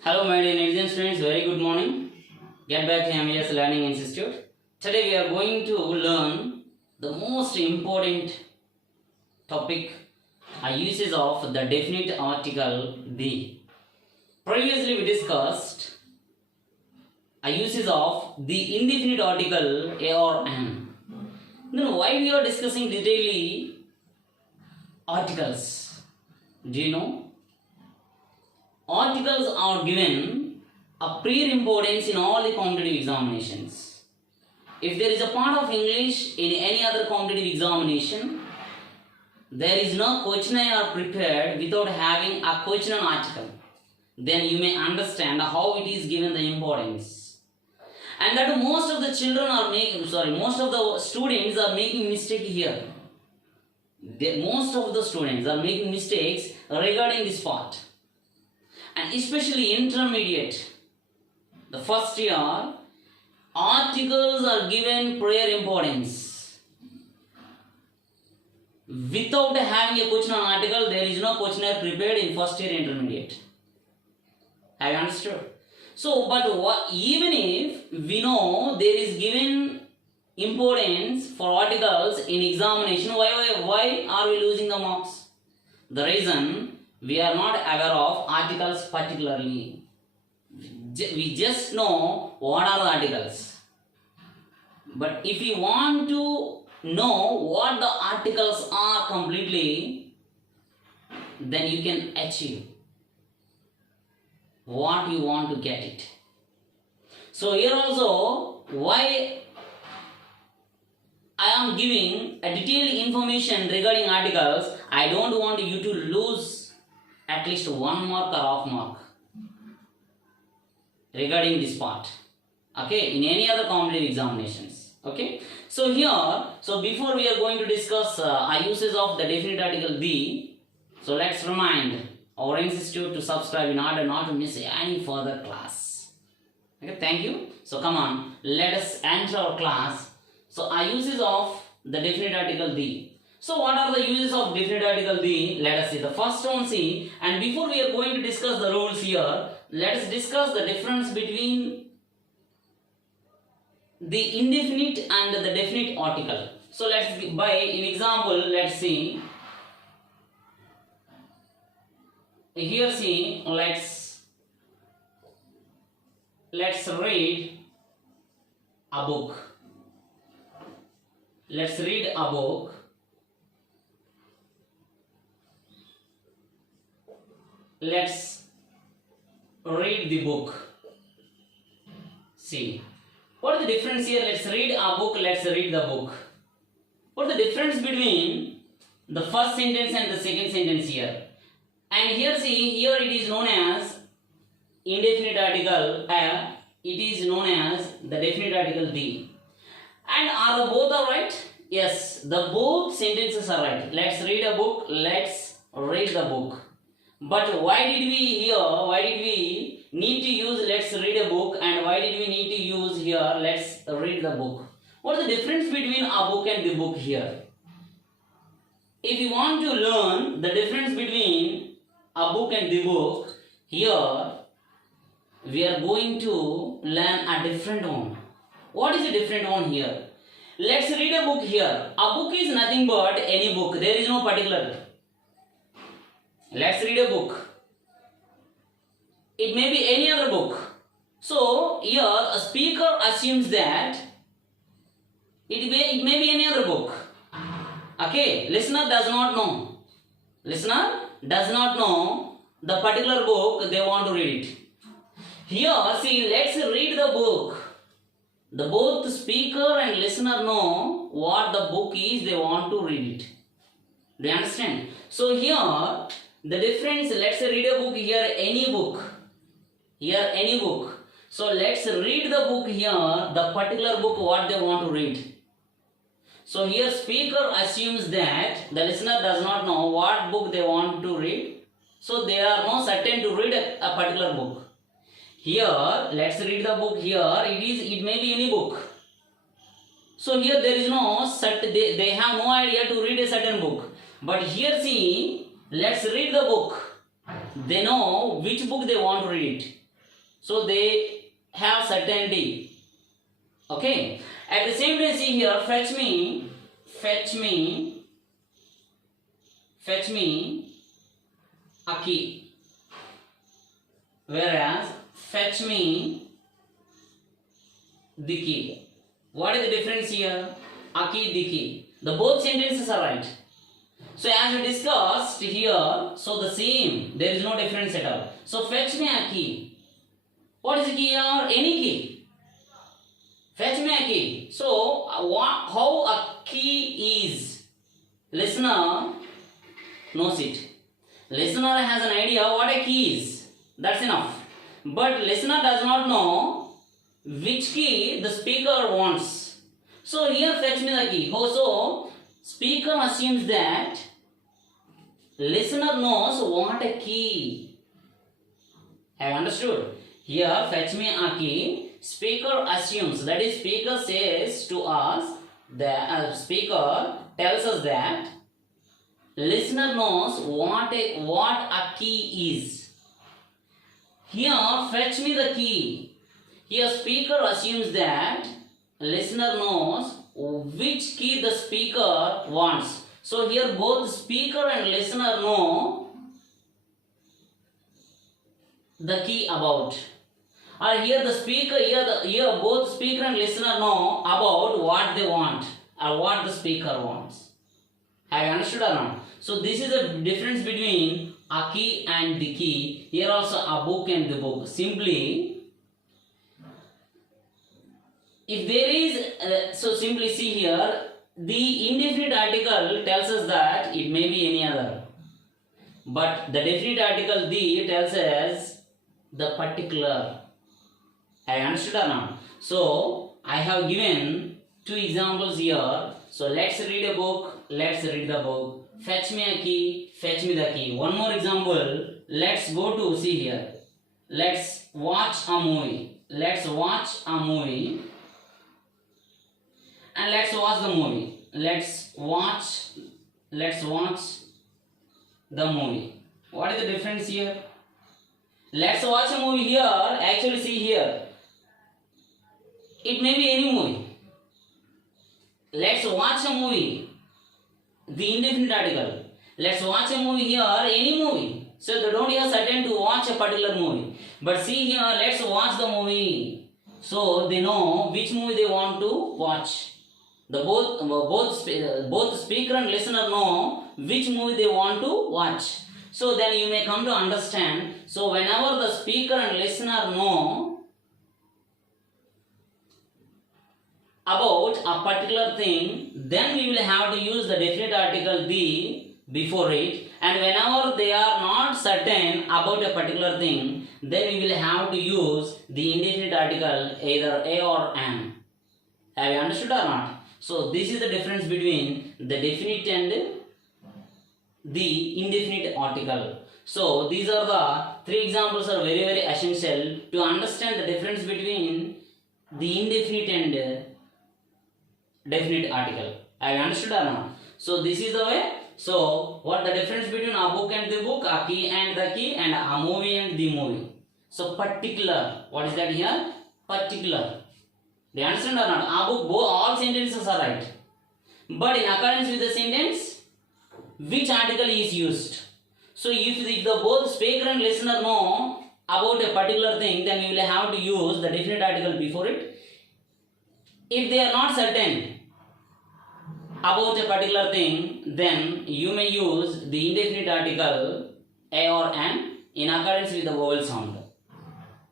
Hello my dear Indian students, very good morning. Get back to MAS Learning Institute. Today we are going to learn the most important topic, uses of the definite article the. Previously we discussed uses of the indefinite article a or an. Then why we are discussing detailedly articles? Do you know? Articles are given a pre-importance in all the competitive examinations. If there is a part of English in any other competitive examination, there is no questionnaire prepared without having a question and article. Then you may understand how it is given the importance. And that most of the most of the students are making mistake here. Most of the students are making mistakes regarding this part. And especially intermediate, the first year, articles are given prior importance. Without having a question on article, there is no questionnaire prepared in first year intermediate. Have you understood? So, but even if we know there is given importance for articles in examination, why are we losing the marks? The reason, we are not aware of articles particularly. We just know what are the articles. But if you want to know what the articles are completely, then you can achieve what you want to get it. So here also, why I am giving a detailed information regarding articles, I don't want you to lose at least 1 mark or half mark regarding this part, okay, in any other competitive examinations. Okay, so here, before we are going to discuss uses of the definite article the, so let's remind our institute to subscribe in order not to miss any further class. Okay, thank you. So come on, let us enter our class. So uses of the definite article the. So what are the uses of definite article the? Let us see. The first one, see, and before we are going to discuss the rules here, let us discuss the difference between the indefinite and the definite article. So let's by an example, let's see. Here see, let's read a book. Let's read a book. Let's read the book. See, what is the difference here? Let's read a book, let's read the book. What is the difference between the first sentence and the second sentence here? And here see, here it is known as indefinite article, it is known as the definite article the. And are the both are right? Yes, the both sentences are right. Let's read a book, let's read the book. But why did we need to use let's read a book, and why did we need to use here let's read the book? What is the difference between a book and the book here? If you want to learn the difference between a book and the book, here we are going to learn a different one. What is the different one here? Let's read a book here. A book is nothing but any book. There is no particular. Let's read a book. It may be any other book. So here a speaker assumes that it may be any other book. Okay, listener does not know. Listener does not know the particular book they want to read it. Here see, let's read the book. Both speaker and listener know what the book is they want to read it. Do you understand? So here the difference, let's read a book, here any book. Here any book. So let's read the book here, the particular book what they want to read. So here speaker assumes that the listener does not know what book they want to read. So they are not certain to read a particular book. Here let's read the book here, it may be any book. So here there is no they have no idea to read a certain book. But here see, let's read the book. They know which book they want to read it. So they have certainty. Okay. At the same time, see here, fetch me, fetch me, fetch me a key. Whereas fetch me the key. What is the difference here? A key, the key. The both sentences are right. So as we discussed here, so the same, there is no difference at all. So fetch me a key. What is the key or any key? Fetch me a key. So how a key is? Listener knows it. Listener has an idea what a key is. That's enough. But listener does not know which key the speaker wants. So here fetch me the key. So speaker assumes that listener knows what a key. Have you understood? Here fetch me a key. Speaker assumes, that is, speaker says to us, the speaker tells us that listener knows what a key is. Here fetch me the key. Here speaker assumes that listener knows which key the speaker wants. So here both speaker and listener know the key about. Or here the speaker, here both speaker and listener know about what they want or what the speaker wants. Have you understood or not? So this is the difference between a key and the key. Here also a book and the book. Simply, if there is, so simply see here, the indefinite article tells us that it may be any other. But the definite article the tells us the particular. Have you understood or not? So I have given two examples here. So let's read a book. Let's read the book. Fetch me a key. Fetch me the key. One more example. Let's go to see here. Let's watch a movie. Let's watch a movie. And let's watch the movie. Let's watch the movie. What is the difference here? Let's watch a movie here. Actually see here. It may be any movie. Let's watch a movie. The indefinite article. Let's watch a movie here, any movie. So they don't have certain to watch a particular movie. But see here, let's watch the movie. So they know which movie they want to watch. The both speaker and listener know which movie they want to watch. So then you may come to understand. So whenever the speaker and listener know about a particular thing, then we will have to use the definite article the before it, and whenever they are not certain about a particular thing, then we will have to use the indefinite article either a or an. Have you understood or not? So this is the difference between the definite and the indefinite article. So these are the three examples are very very essential to understand the difference between the indefinite and definite article. Have you understood or not? So this is the way. So what the difference between a book and the book, a key and the key, and a movie and the movie. So particular, what is that here? Particular. Do you understand or not? A book, all sentences are right. But in accordance with the sentence, which article is used? So if the both speaker and listener know about a particular thing, then we will have to use the definite article before it. If they are not certain about a particular thing, then you may use the indefinite article a or an in accordance with the vowel sound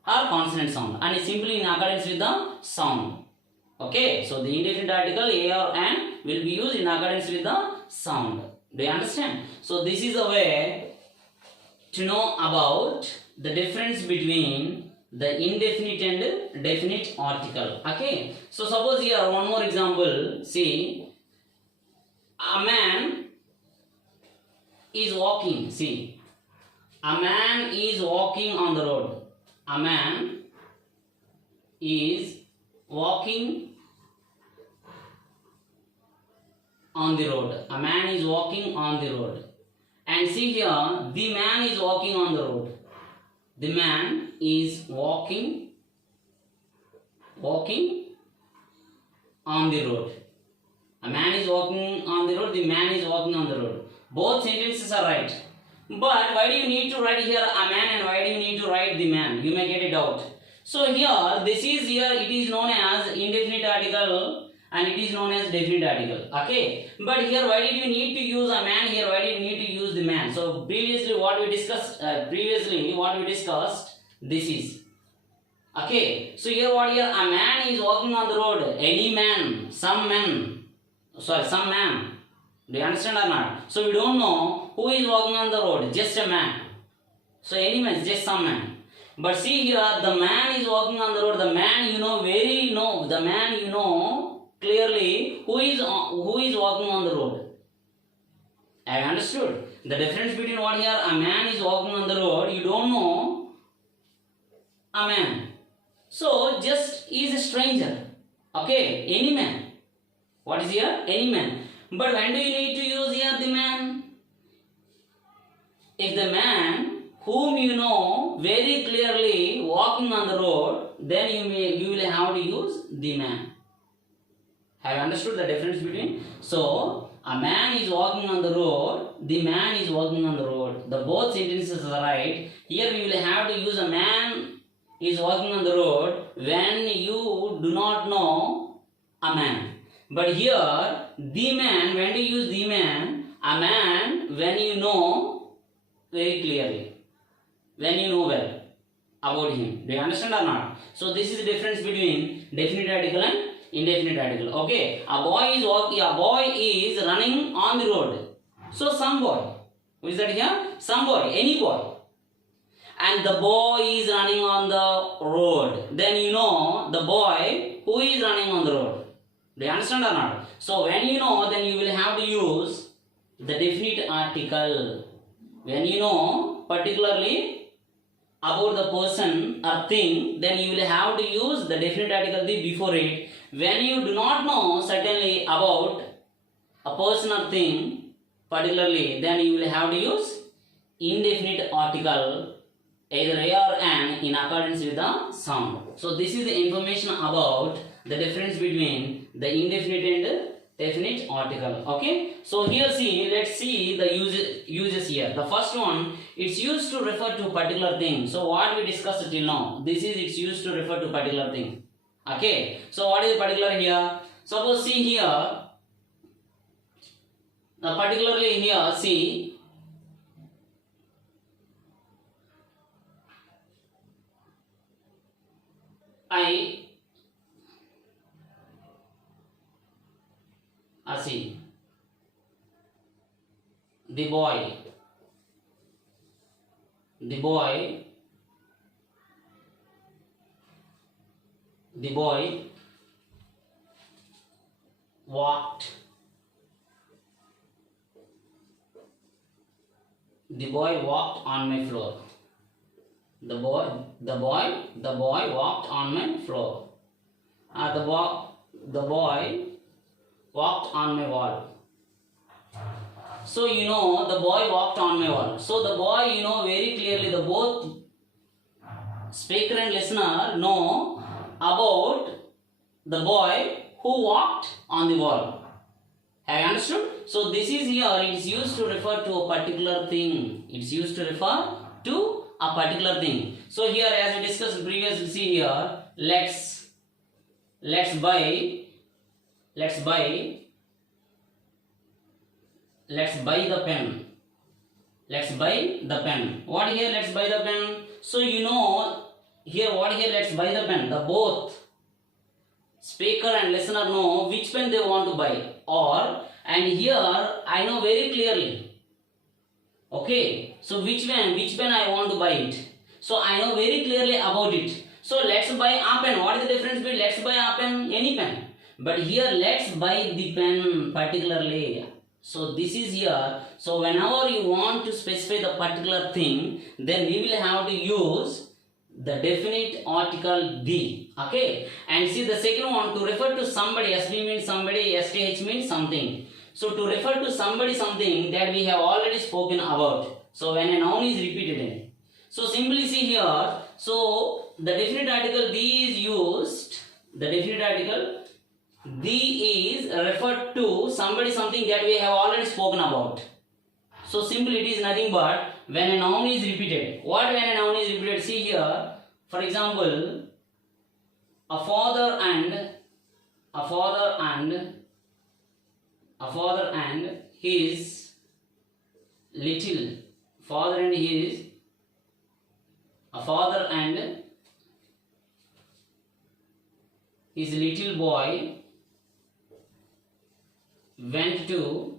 or consonant sound, and simply in accordance with the sound. Okay, so the indefinite article a or an will be used in accordance with the sound. Do you understand? So this is a way to know about the difference between the indefinite and definite article. Okay, so suppose here one more example. See, a man is walking. See, a man is walking on the road. A man is walking on the road. A man is walking on the road. And see here, the man is walking on the road. The man is walking on the road. A man is walking on the road. The man is walking on the road. Both sentences are right. But why do you need to write here a man and why do you need to write the man? You may get a doubt. So here, it is known as indefinite article and it is known as definite article. Okay. But here, why did you need to use a man? Here, why did you need to use the man? So previously, what we discussed, this is. Okay. So here, a man is walking on the road. Any man, some man. Do you understand or not? So we don't know who is walking on the road. Just a man. So any man, just some man. But see here, the man is walking on the road. The man, clearly who is walking on the road. Have you understood? The difference between what here, a man is walking on the road, you don't know a man. So just is a stranger. Okay, any man. What is here? Any man. But when do you need to use here the man? If the man whom you know very clearly walking on the road, then you will have to use the man. Have you understood the difference between? So a man is walking on the road, the man is walking on the road. The both sentences are right. Here we will have to use a man is walking on the road when you do not know a man. But here, the man, when do you use the man? A man, when you know very clearly. When you know well about him. Do you understand or not? So this is the difference between definite article and indefinite article. Okay. A boy is running on the road. So some boy. Who is that here? Some boy. Any boy. And the boy is running on the road. Then you know the boy who is running on the road. Do you understand or not? So when you know, then you will have to use the definite article. When you know particularly about the person or thing, then you will have to use the definite article the before it. When you do not know certainly about a person or thing particularly, then you will have to use indefinite article either a or an in accordance with the sound. So this is the information about the difference between the indefinite and definite article. Okay. So here let's see the uses here. The first one, it's used to refer to particular thing. So what we discussed till now, it's used to refer to particular thing. Okay. So what is particular here? Suppose see here, particularly here see, see the boy walked on my floor. The boy walked on my floor. The boy walked on my wall. So you know the boy walked on my wall. So the boy, you know very clearly, the both speaker and listener know about the boy who walked on the wall. Have you understood? So this is here, it is used to refer to a particular thing. It's used to refer to a particular thing. So here, as we discussed previously, see here, let's buy the pen. Let's buy the pen. What here? Let's buy the pen. So you know here what here? Let's buy the pen. The both speaker and listener know which pen they want to buy. And here I know very clearly. Okay. So which pen I want to buy it. So I know very clearly about it. So let's buy a pen. What is the difference between let's buy a pen? Any pen. But here let's buy the pen particularly. So this is here. So whenever you want to specify the particular thing, then we will have to use the definite article the. Okay. And see the second one, to refer to somebody. SB means somebody. STH means something. So to refer to somebody something that we have already spoken about. So when a noun is repeated in. So simply see here, so the definite article the is used, the definite article the is referred to somebody, something that we have already spoken about. So simply it is nothing but when a noun is repeated. What when a noun is repeated? See here, for example, a father and his little father and his a father and his little boy went to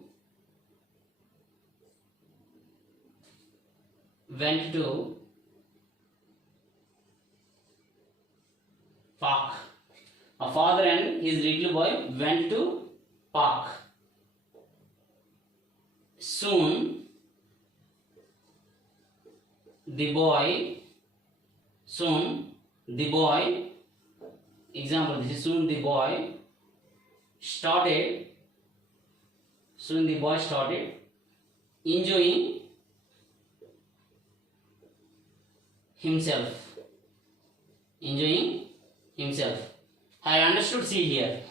park. A father and his little boy went to park. Soon the boy, example, this is soon the boy started enjoying himself. I understood. See here,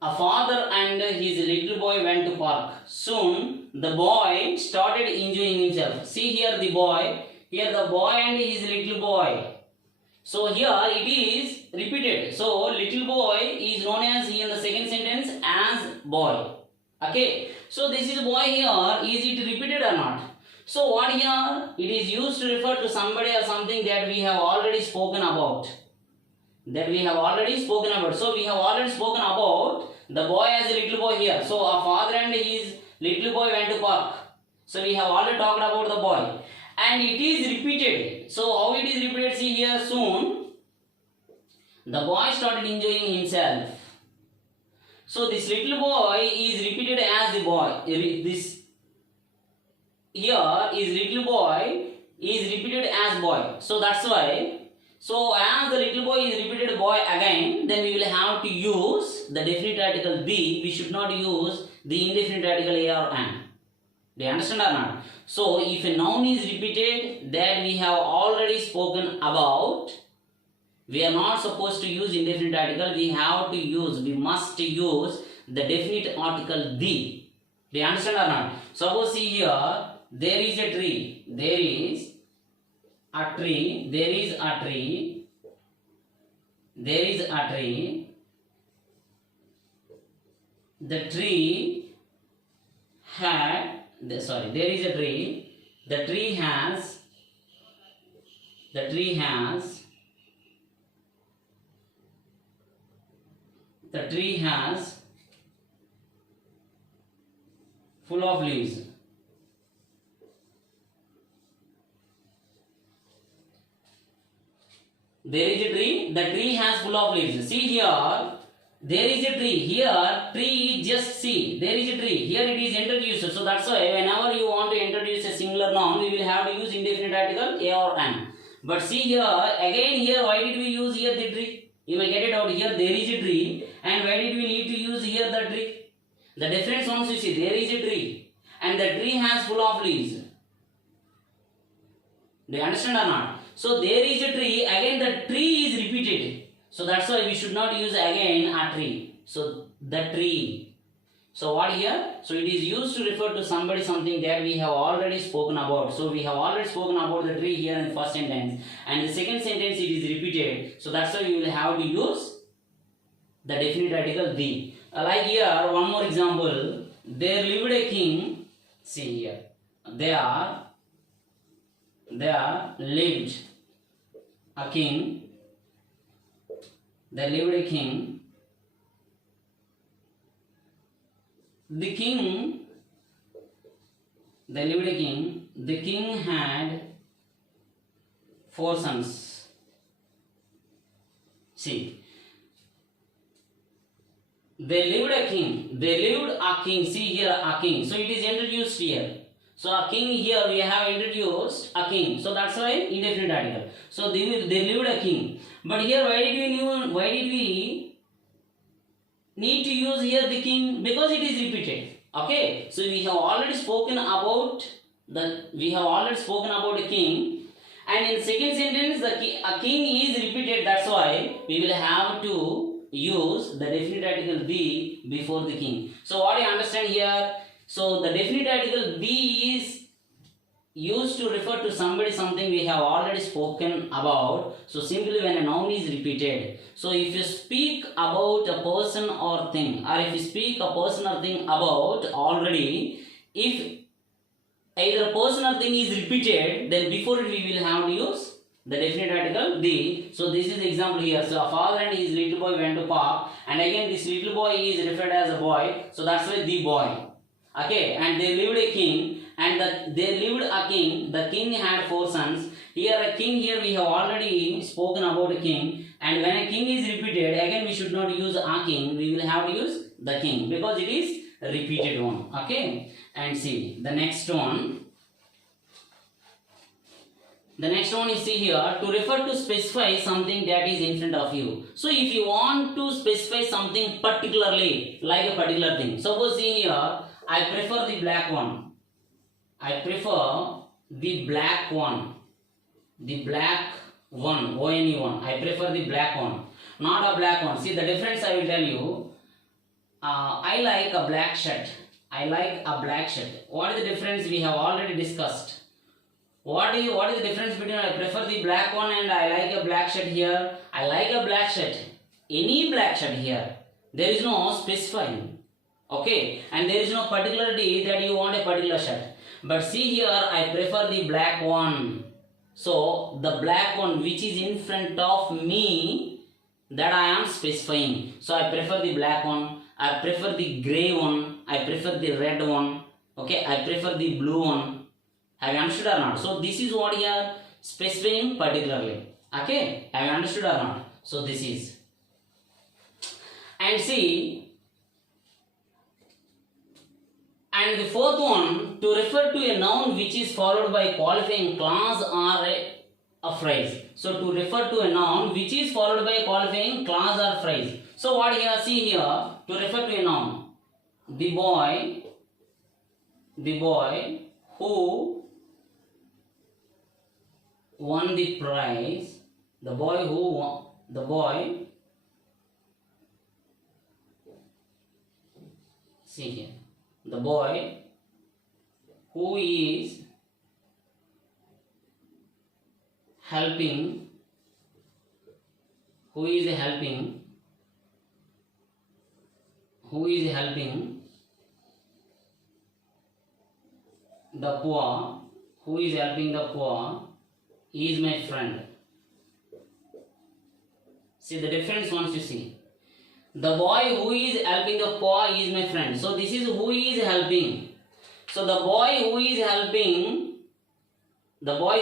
a father and his little boy went to park. Soon the boy started enjoying himself. See here the boy, and his little boy. So here it is repeated. So little boy is known as in the second sentence as boy. Okay. So this is boy here. Is it repeated or not? So what here? It is used to refer to somebody or something that we have already spoken about. So we have already spoken about the boy as a little boy here. So a father and his little boy went to park. So we have already talked about the boy. And it is repeated. So how it is repeated? See here, soon the boy started enjoying himself. So this little boy is repeated as the boy. This here is little boy is repeated as boy. So that's why. So as the little boy is repeated boy again, then we will have to use the definite article the. We should not use the indefinite article a or an. Do you understand or not? So if a noun is repeated that we have already spoken about, we are not supposed to use indefinite article. We must use the definite article the. Do you understand or not? Suppose see here, there is a tree. There is a tree. The tree had. There is a tree. The tree has full of leaves. There is a tree. The tree has full of leaves. See here. There is a tree. Here, tree is just see. There is a tree. Here it is introduced. So that's why whenever you want to introduce a singular noun, we will have to use indefinite article a or an. But see here, again here, why did we use here the tree? You may get it out here. There is a tree. And why did we need to use here the tree? The difference once you see, there is a tree. And the tree has full of leaves. Do you understand or not? So there is a tree. Again the tree is repeated. So that's why we should not use again a tree. So the tree. So what here? So it is used to refer to somebody, something that we have already spoken about. So we have already spoken about the tree here in the first sentence. And the second sentence it is repeated. So that's why we will have to use the definite article the. Like here, one more example. There lived a king. See here. There lived a king. There lived a king. The king had 4 sons. See. There lived a king. See here a king. So it is introduced here. So a king here we have introduced a king. So that's why indefinite article. So they lived a king. But here why did we need to use here the king? Because it is repeated. Okay. So we have already spoken about the king. And in second sentence, a king is repeated. That's why we will have to use the definite article the before the king. So what do you understand here? So the definite article the is used to refer to somebody, something we have already spoken about. So simply when a noun is repeated. So if you speak about a person or thing, or if you speak a person or thing about already, if either person or thing is repeated, then before it we will have to use the definite article the. So this is the example here. So a father and his little boy went to park, and again this little boy is referred as a boy, so that's why the boy. Okay, and they lived a king, and they lived a king. The king had 4 sons. Here a king, here we have already spoken about a king, and when a king is repeated, again we should not use a king, we will have to use the king because it is a repeated one. Okay, and see the next one. The next one is, see here, to refer to specify something that is in front of you. So if you want to specify something particularly, like a particular thing, suppose see here, I prefer the black one. I prefer the black one. The black one, O-N-E one. I prefer the black one, not a black one. See the difference I will tell you. I like a black shirt. I like a black shirt. What is the difference? We have already discussed. What is the difference between I prefer the black one and I like a black shirt here? I like a black shirt. Any black shirt here. There is no specifying. Okay, and there is no particularity that you want a particular shirt. But see here, I prefer the black one. So the black one which is in front of me, that I am specifying. So I prefer the black one. I prefer the grey one. I prefer the red one. Okay, I prefer the blue one. Have you understood or not? So this is what you are specifying particularly. Okay, have you understood or not? So this is. And see, and the fourth one, to refer to a noun which is followed by a qualifying clause or a phrase. So to refer to a noun which is followed by a qualifying clause or phrase. So what you see here, to refer to a noun, the boy who won the prize, the boy who won, the boy, see here, the boy who is helping the poor, is my friend. See the difference once you see. The boy who is helping the poor is my friend. So this is who is helping. So the boy who is helping the poor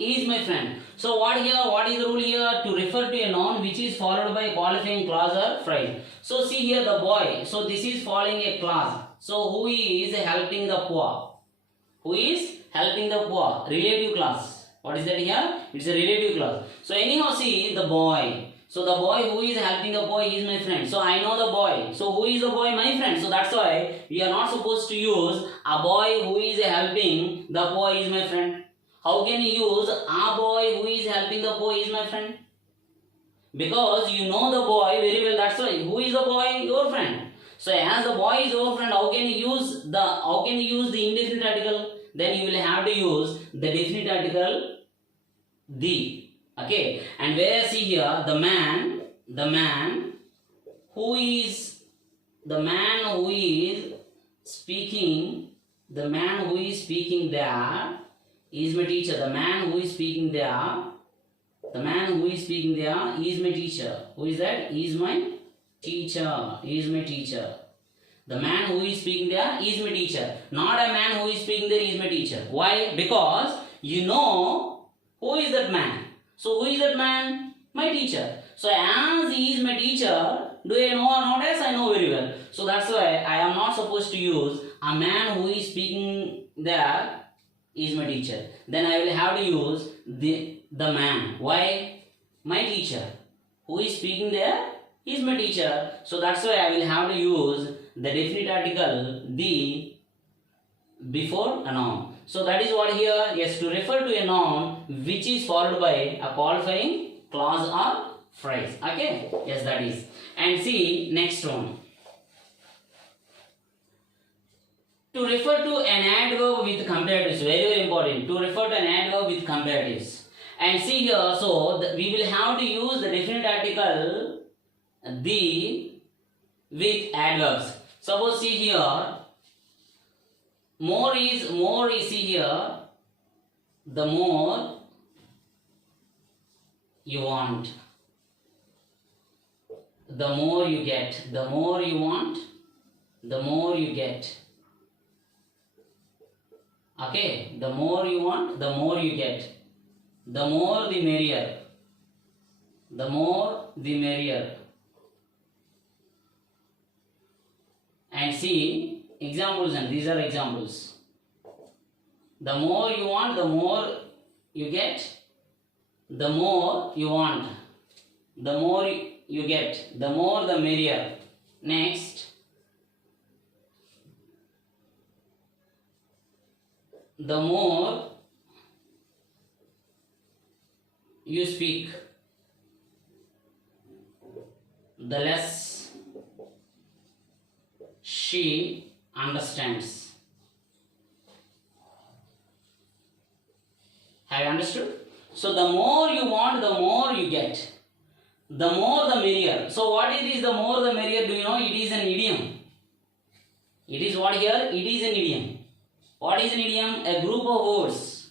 is my friend. So what is the rule here? To refer to a noun which is followed by a qualifying clause or phrase. So see here the boy. So this is following a clause. So who is helping the poor? Who is helping the poor? Relative clause. What is that here? It's a relative clause. So anyhow see the boy. So the boy who is helping the boy is my friend. So I know the boy. So who is the boy? My friend. So that's why we are not supposed to use a boy who is helping the poor is my friend. How can you use a boy who is helping the poor is my friend? Because you know the boy very well. That's why. Who is the boy? Your friend. So as the boy is your friend, how can you use the indefinite article? Then you will have to use the definite article the. Okay, and where see here the man who is speaking there is my teacher. The man who is speaking there is my teacher. Who is that? Is my teacher. The man who is speaking there is my teacher. Not a man who is speaking there is my teacher. Why? Because you know who is that man. So who is that man? My teacher. So as he is my teacher, do I know or not? Yes, I know very well. So that's why I am not supposed to use a man who is speaking there is my teacher. Then I will have to use the man. Why? My teacher. Who is speaking there is my teacher. So that's why I will have to use the definite article the before a noun. So that is what here, yes, to refer to a noun which is followed by a qualifying clause or phrase. Okay, yes, that is. And see next one. To refer to an adverb with comparatives, very very important. To refer to an adverb with comparatives. And see here, so we will have to use the definite article the with adverbs. Suppose see here, more is see here, the more you want, the more you get, the more you want, the more you get. Okay, the more you want, the more you get. The more the merrier. The more the merrier. And see examples, and these are examples. The more you want, the more you get. The more you want, the more you get. The more the merrier. Next. The more you speak, the less she understands. Have you understood? So the more you want, the more you get. The more the merrier. So what it is the more the merrier? Do you know? It is an idiom. It is what here? It is an idiom. What is an idiom? A group of words.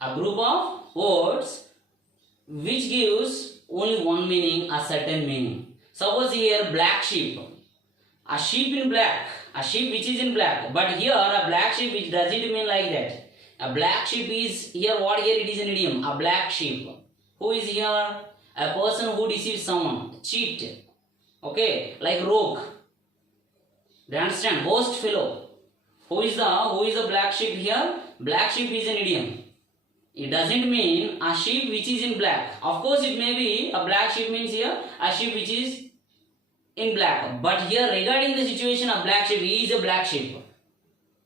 A group of words which gives only one meaning, a certain meaning. Suppose here black sheep. A sheep in black. A sheep which is in black. But here a black sheep which doesn't mean like that. A black sheep is here, what here? It is an idiom. A black sheep. Who is here? A person who deceives someone. Cheat. Okay. Like rogue. Do you understand? Worst fellow. Who is the black sheep here? Black sheep is an idiom. It doesn't mean a sheep which is in black. Of course, it may be a black sheep means here a sheep which is in black. But here regarding the situation of black sheep, he is a black sheep.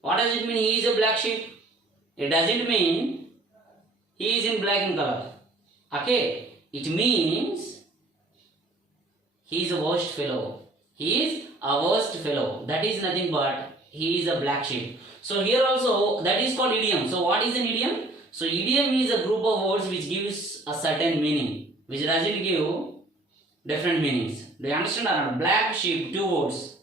What does it mean he is a black sheep? It doesn't mean he is in black in color. Okay. It means he is a worst fellow. He is a worst fellow. That is nothing but he is a black sheep. So here also that is called idiom. So what is an idiom? So idiom is a group of words which gives a certain meaning, which doesn't give different meanings. Do you understand or not? Black sheep, two words.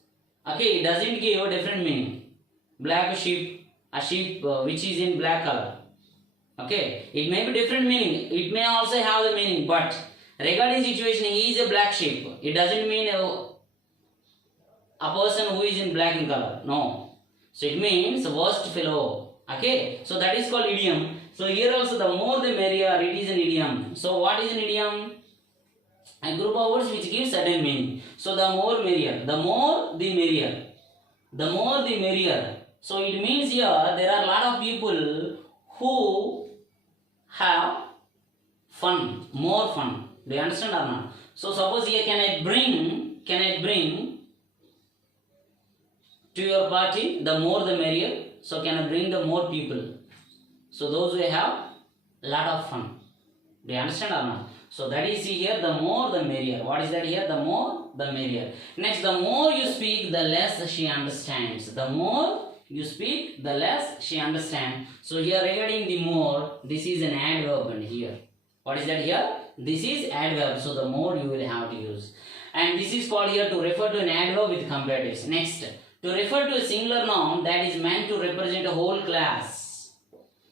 Okay, it doesn't give different meaning. Black sheep, a sheep which is in black color. Okay, it may be different meaning. It may also have the meaning, but regarding situation, he is a black sheep. It doesn't mean a person who is in black in color. No. So it means worst fellow. Okay. So that is called idiom. So here also the more the merrier, it is an idiom. So what is an idiom? A group of words which gives certain meaning. So the more merrier. The more the merrier. The more the merrier. So it means here there are a lot of people who have fun. More fun. Do you understand or not? So suppose here can I bring to your party, the more the merrier. So can I bring the more people? So those who have a lot of fun. Do you understand or not? So that is here, the more the merrier. What is that here? The more the merrier. Next, the more you speak, the less she understands. The more you speak, the less she understands. So here regarding the more, this is an adverb and here. What is that here? This is adverb. So the more you will have to use. And this is called here to refer to an adverb with comparatives. Next, to refer to a singular noun that is meant to represent a whole class.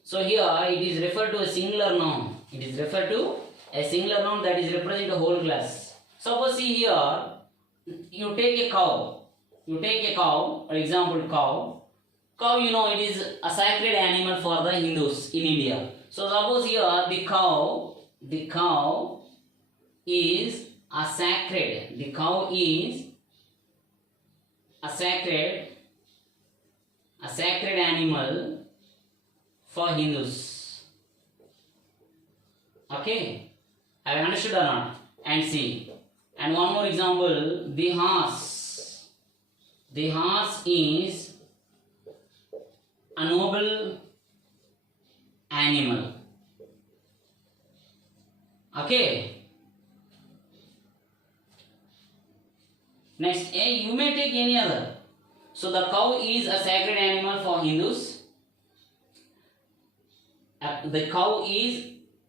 So here it is referred to a singular noun. It is referred to a singular noun that is represent a whole class. Suppose see here, you take a cow. You take a cow, for example cow. Cow, you know, it is a sacred animal for the Hindus in India. So suppose here the cow is a sacred. The cow is a sacred animal for Hindus. Okay, have you understood or not? And see, and one more example, the horse is a noble animal. Okay. Next, you may take any other. So the cow is a sacred animal for Hindus. The cow is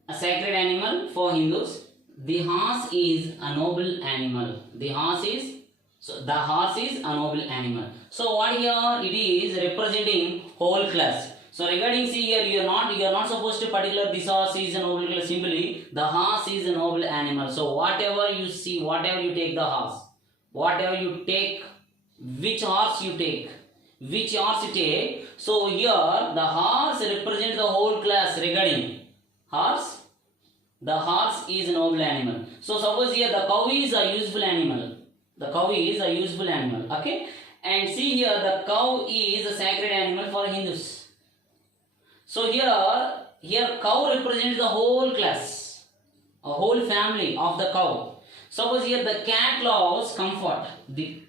a sacred animal for Hindus. The horse is a noble animal. The horse is a noble animal. So what here it is representing whole class. So regarding see here, you are not supposed to particular this horse is a noble class. Simply the horse is a noble animal. So whatever you see, whatever you take the horse, whatever you take, which horse you take. So here the horse represents the whole class regarding horse. The horse is a noble animal. So suppose here the cow is a useful animal. Okay. And see here the cow is a sacred animal for Hindus. So here cow represents the whole class, a whole family of the cow. Suppose here the cat loves comfort. The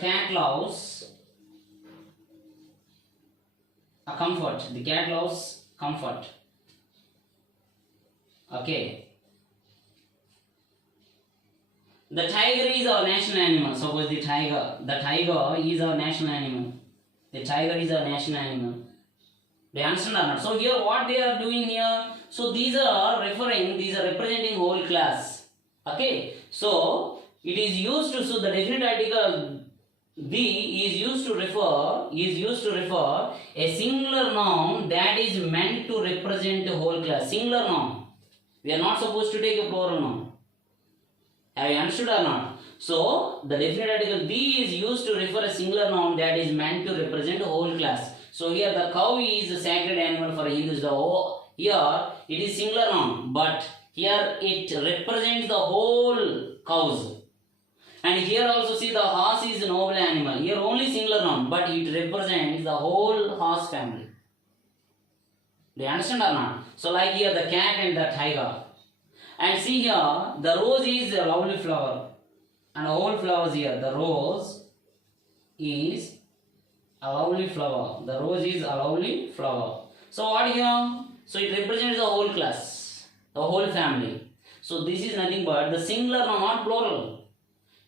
cat loves a comfort. The cat loves comfort. Okay. The tiger is our national animal. Suppose the tiger is our national animal. The tiger is our national animal. They understand or not? So here what they are doing here? So these are representing whole class. Okay. So it is used to, so the definite article the is used to refer a singular noun that is meant to represent a whole class. Singular noun. We are not supposed to take a plural noun. Have you understood or not? So the definite article the is used to refer a singular noun that is meant to represent a whole class. So here the cow is a sacred animal for Hindus. Here it is singular noun, but here it represents the whole cows. And here also see the horse is a noble animal. Here only singular noun, but it represents the whole horse family. Do you understand or not? So like here the cat and the tiger. And see here the rose is a lovely flower. And all flowers here. The rose is a lovely flower. The rose is a lovely flower. So what here? So it represents the whole class, the whole family. So this is nothing but the singular noun, not plural.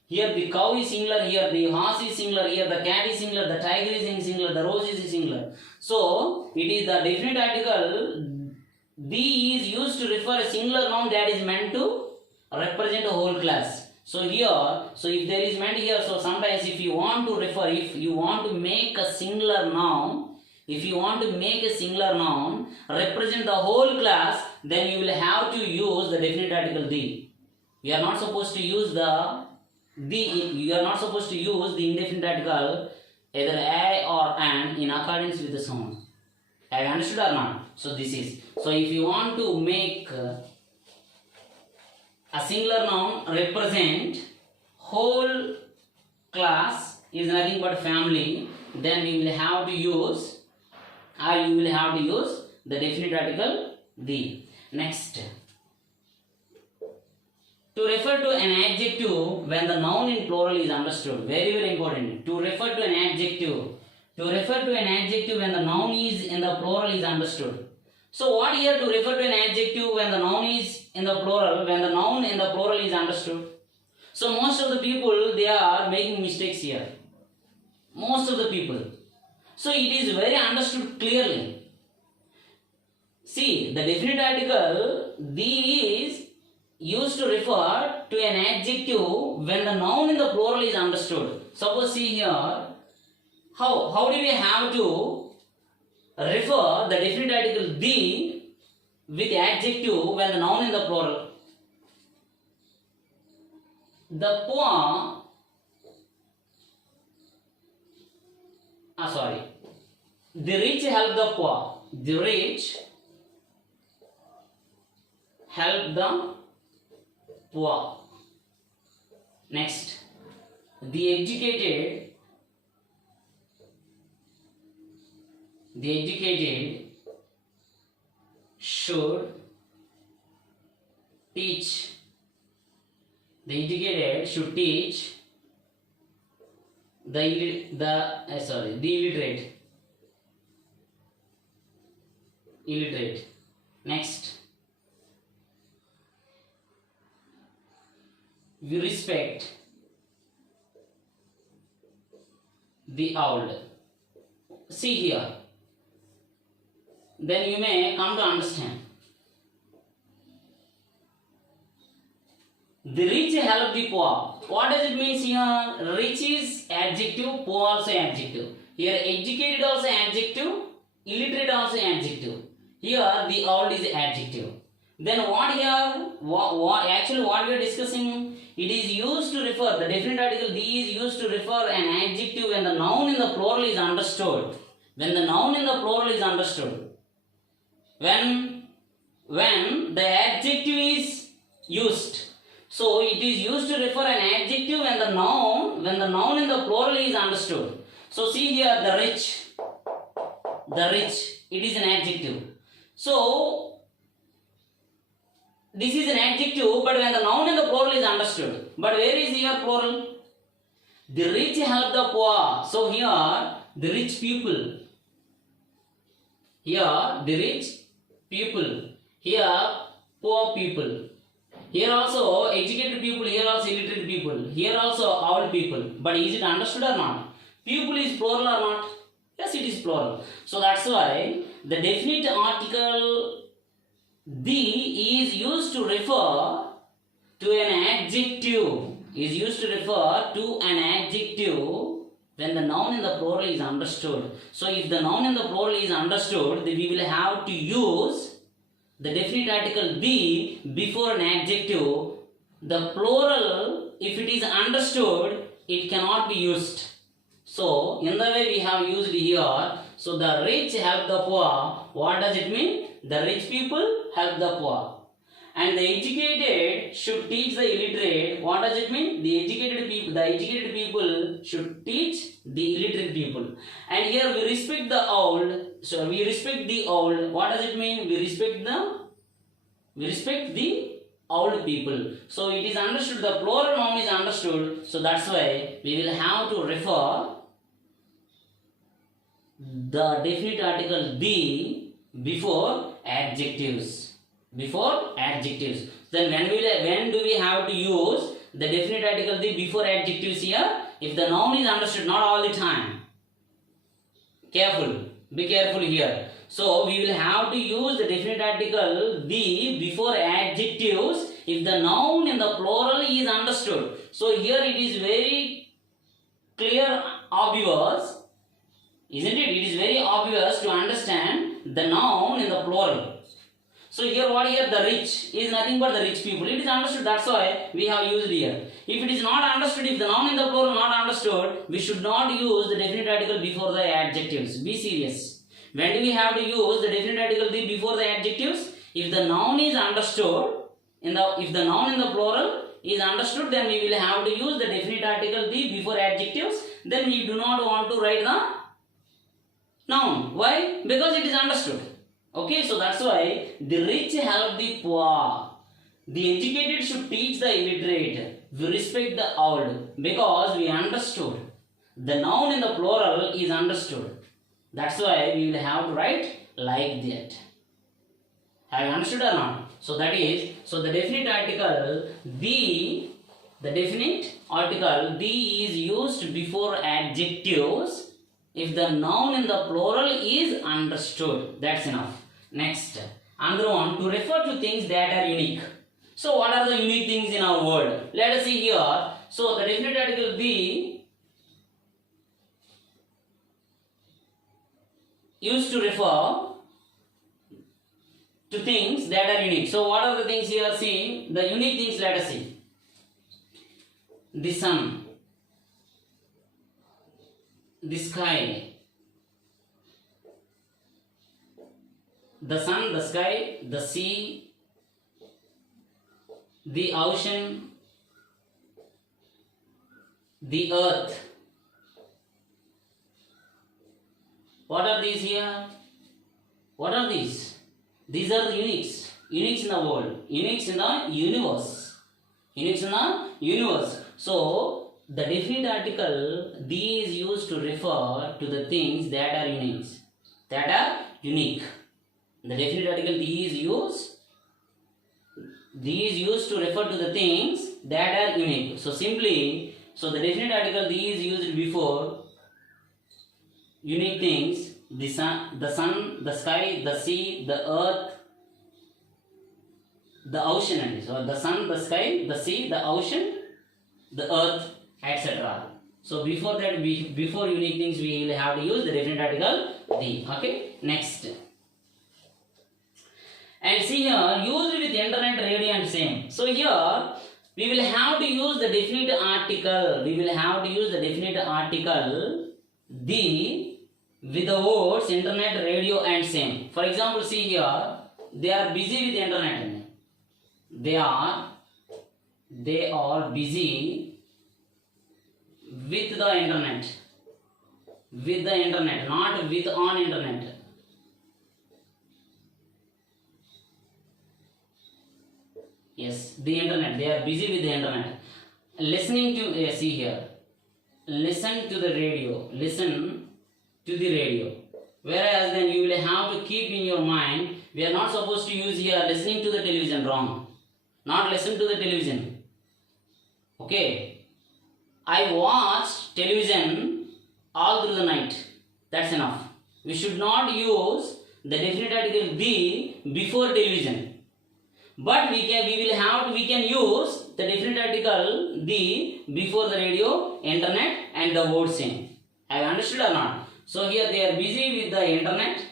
Here the cow is singular, here the horse is singular, here the cat is singular, the tiger is singular, the rose is singular. So it is the definite article the is used to refer a singular noun that is meant to represent a whole class. So here, so if there is meant here, so sometimes if you want to refer, if you want to make a singular noun, represent the whole class, then you will have to use the definite article the. You are not supposed to use you are not supposed to use the indefinite article either a or an in accordance with the sound. Have you understood or not? So this is. So if you want to make a singular noun represent whole class is nothing but family, then we will have to use, or you will have to use the definite article the. Next. To refer to an adjective when the noun in plural is understood. Very, very important. To refer to an adjective. When the noun is in the plural is understood. So what here to refer to an adjective when the noun is in the plural, when the noun in the plural is understood? So most of the people, they are making mistakes here. Most of the people. So it is very understood clearly. See, the definite article the is used to refer to an adjective when the noun in the plural is understood. Suppose see here, how do we have to refer the definite article the with adjective when the noun in the plural? The poor, the rich help the poor. The rich help the poor. Next, the educated should teach. The educated should teach the illiterate. illiterate. Next, we respect the old. See here, then you may come to understand. The rich help the poor. What does it mean here? Rich is adjective, poor also adjective. Here educated also adjective, illiterate also adjective. Here the old is adjective. Then what here? Actually what we are discussing? It is used to refer, the definite article the is used to refer an adjective when the noun in the plural is understood. When the noun in the plural is understood. When the adjective is used. So it is used to refer an adjective when the noun in the plural is understood. So see here the rich, it is an adjective. So this is an adjective, but when the noun in the plural is understood. But where is here plural? The rich help the poor. So here the rich people. Here the rich people. Here poor people. Here also educated people, here also illiterate people, here also old people. But is it understood or not? People is plural or not? Yes, it is plural. So that's why the definite article the is used to refer to an adjective. Is used to refer to an adjective when the noun in the plural is understood. So if the noun in the plural is understood, then we will have to use the definite article the before an adjective. The plural, if it is understood, it cannot be used. So in the way we have used here. So the rich help the poor. What does it mean? The rich people help the poor. And the educated should teach the illiterate. What does it mean? The educated people should teach the illiterate people. And here we respect the old. So we respect the old. What does it mean? We respect the old people. So it is understood. The plural noun is understood. So that's why we will have to refer the definite article the before adjectives. Then when do we have to use the definite article the before adjectives here? If the noun is understood, not all the time. Be careful here. So we will have to use the definite article the before adjectives if the noun in the plural is understood. So here it is very clear, obvious, isn't it? It is very obvious to understand the noun in the plural. So here what here? The rich is nothing but the rich people. It is understood. That's why we have used here. If it is not understood, if the noun in the plural not understood, we should not use the definite article before the adjectives. Be serious. When do we have to use the definite article the before the adjectives? If the noun is understood, if the noun in the plural is understood, then we will have to use the definite article the before adjectives. Then we do not want to write the noun. Why? Because it is understood. Okay, so that's why the rich help the poor. The educated should teach the illiterate. We respect the old because we understood. The noun in the plural is understood. That's why we will have to write like that. Have you understood or not? So that is, so the definite article the definite article the is used before adjectives if the noun in the plural is understood. That's enough. Next, another one, to refer to things that are unique. So what are the unique things in our world? Let us see here. So the definite article the used to refer to things that are unique. So what are the things here? See, the unique things, let us see. The sun, the sky, the sun, the sky, the sea, the ocean, the earth. What are these here? What are these? These are the uniques. Uniques in the world. Uniques in the universe. Uniques in the universe. So, the definite article the is used to refer to the things that are unique. That are unique. The definite article the is used to refer to the things that are unique. So simply, so the definite article the is used before unique things, the sun, the sky, the sea, the earth, the ocean, and so the sun, the sky, the sea, the ocean, the earth, etc. So before that, before unique things, we will have to use the definite article the. Okay, next. And see here, used with internet, radio, and same. So here we will have to use the definite article. We will have to use the definite article the with the words internet, radio, and same. For example, see here, they are busy with internet. They are busy with the internet. With the internet, not with on internet. Yes, the internet. They are busy with the internet. Listening to, see here. Listen to the radio. Listen to the radio. Whereas then you will have to keep in your mind, we are not supposed to use here listening to the television, wrong. Not listen to the television. Okay. I watched television all through the night. That's enough. We should not use the definite article the before television. But we can use the definite article the before the radio, internet, and the word same. Have you understood or not? So here they are busy with the internet.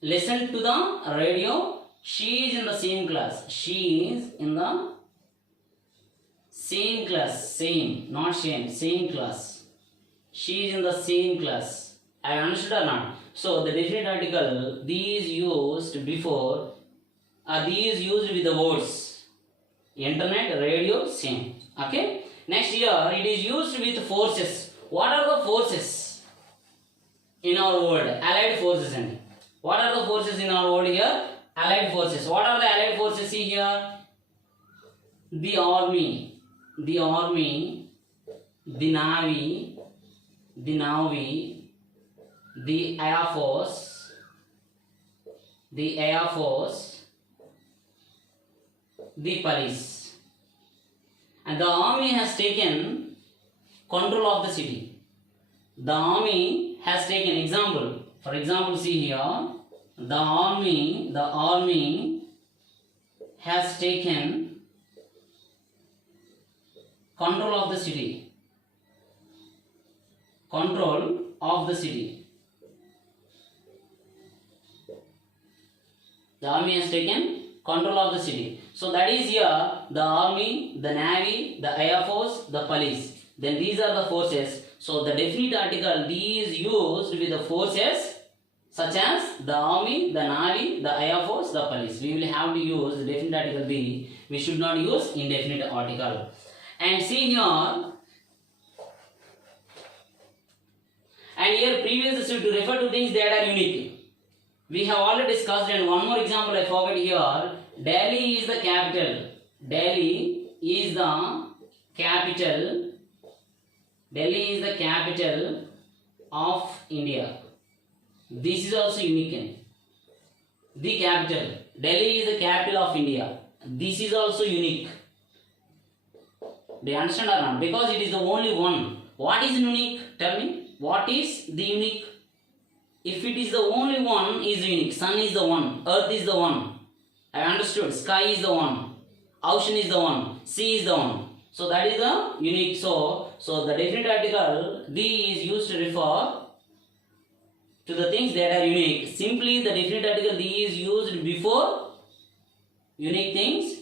Listen to the radio. She is in the same class. She is in the same class. Same, not same. Same class. She is in the same class. Have you understood or not? So the definite article these used before. These used with the words internet, radio, same. Okay. Next here it is used with forces. What are the forces in our world? Allied forces. And what are the forces in our world here? Allied forces. What are the allied forces? See here. The army, the navy, the air force, the police. And the army has taken control of the city. The army has taken example. For example, see here, the army has taken control of the city. Control of the city. The army has taken control of the city. So that is here the army, the navy, the air force, the police. Then these are the forces. So the definite article these used with the forces such as the army, the navy, the air force, the police. We will have to use the definite article the. We should not use indefinite article. And see here. And here previous to refer to things that are unique. We have already discussed, and one more example I forgot here. Delhi is the capital. Delhi is the capital. Delhi is the capital of India. This is also unique. The capital. Delhi is the capital of India. This is also unique. Do you understand or not? Because it is the only one. What is unique? Tell me. What is the unique? If it is the only one, is unique. Sun is the one. Earth is the one. I understood. Sky is the one. Ocean is the one. Sea is the one. So that is the unique. So the definite article the is used to refer to the things that are unique. Simply the definite article the is used before unique things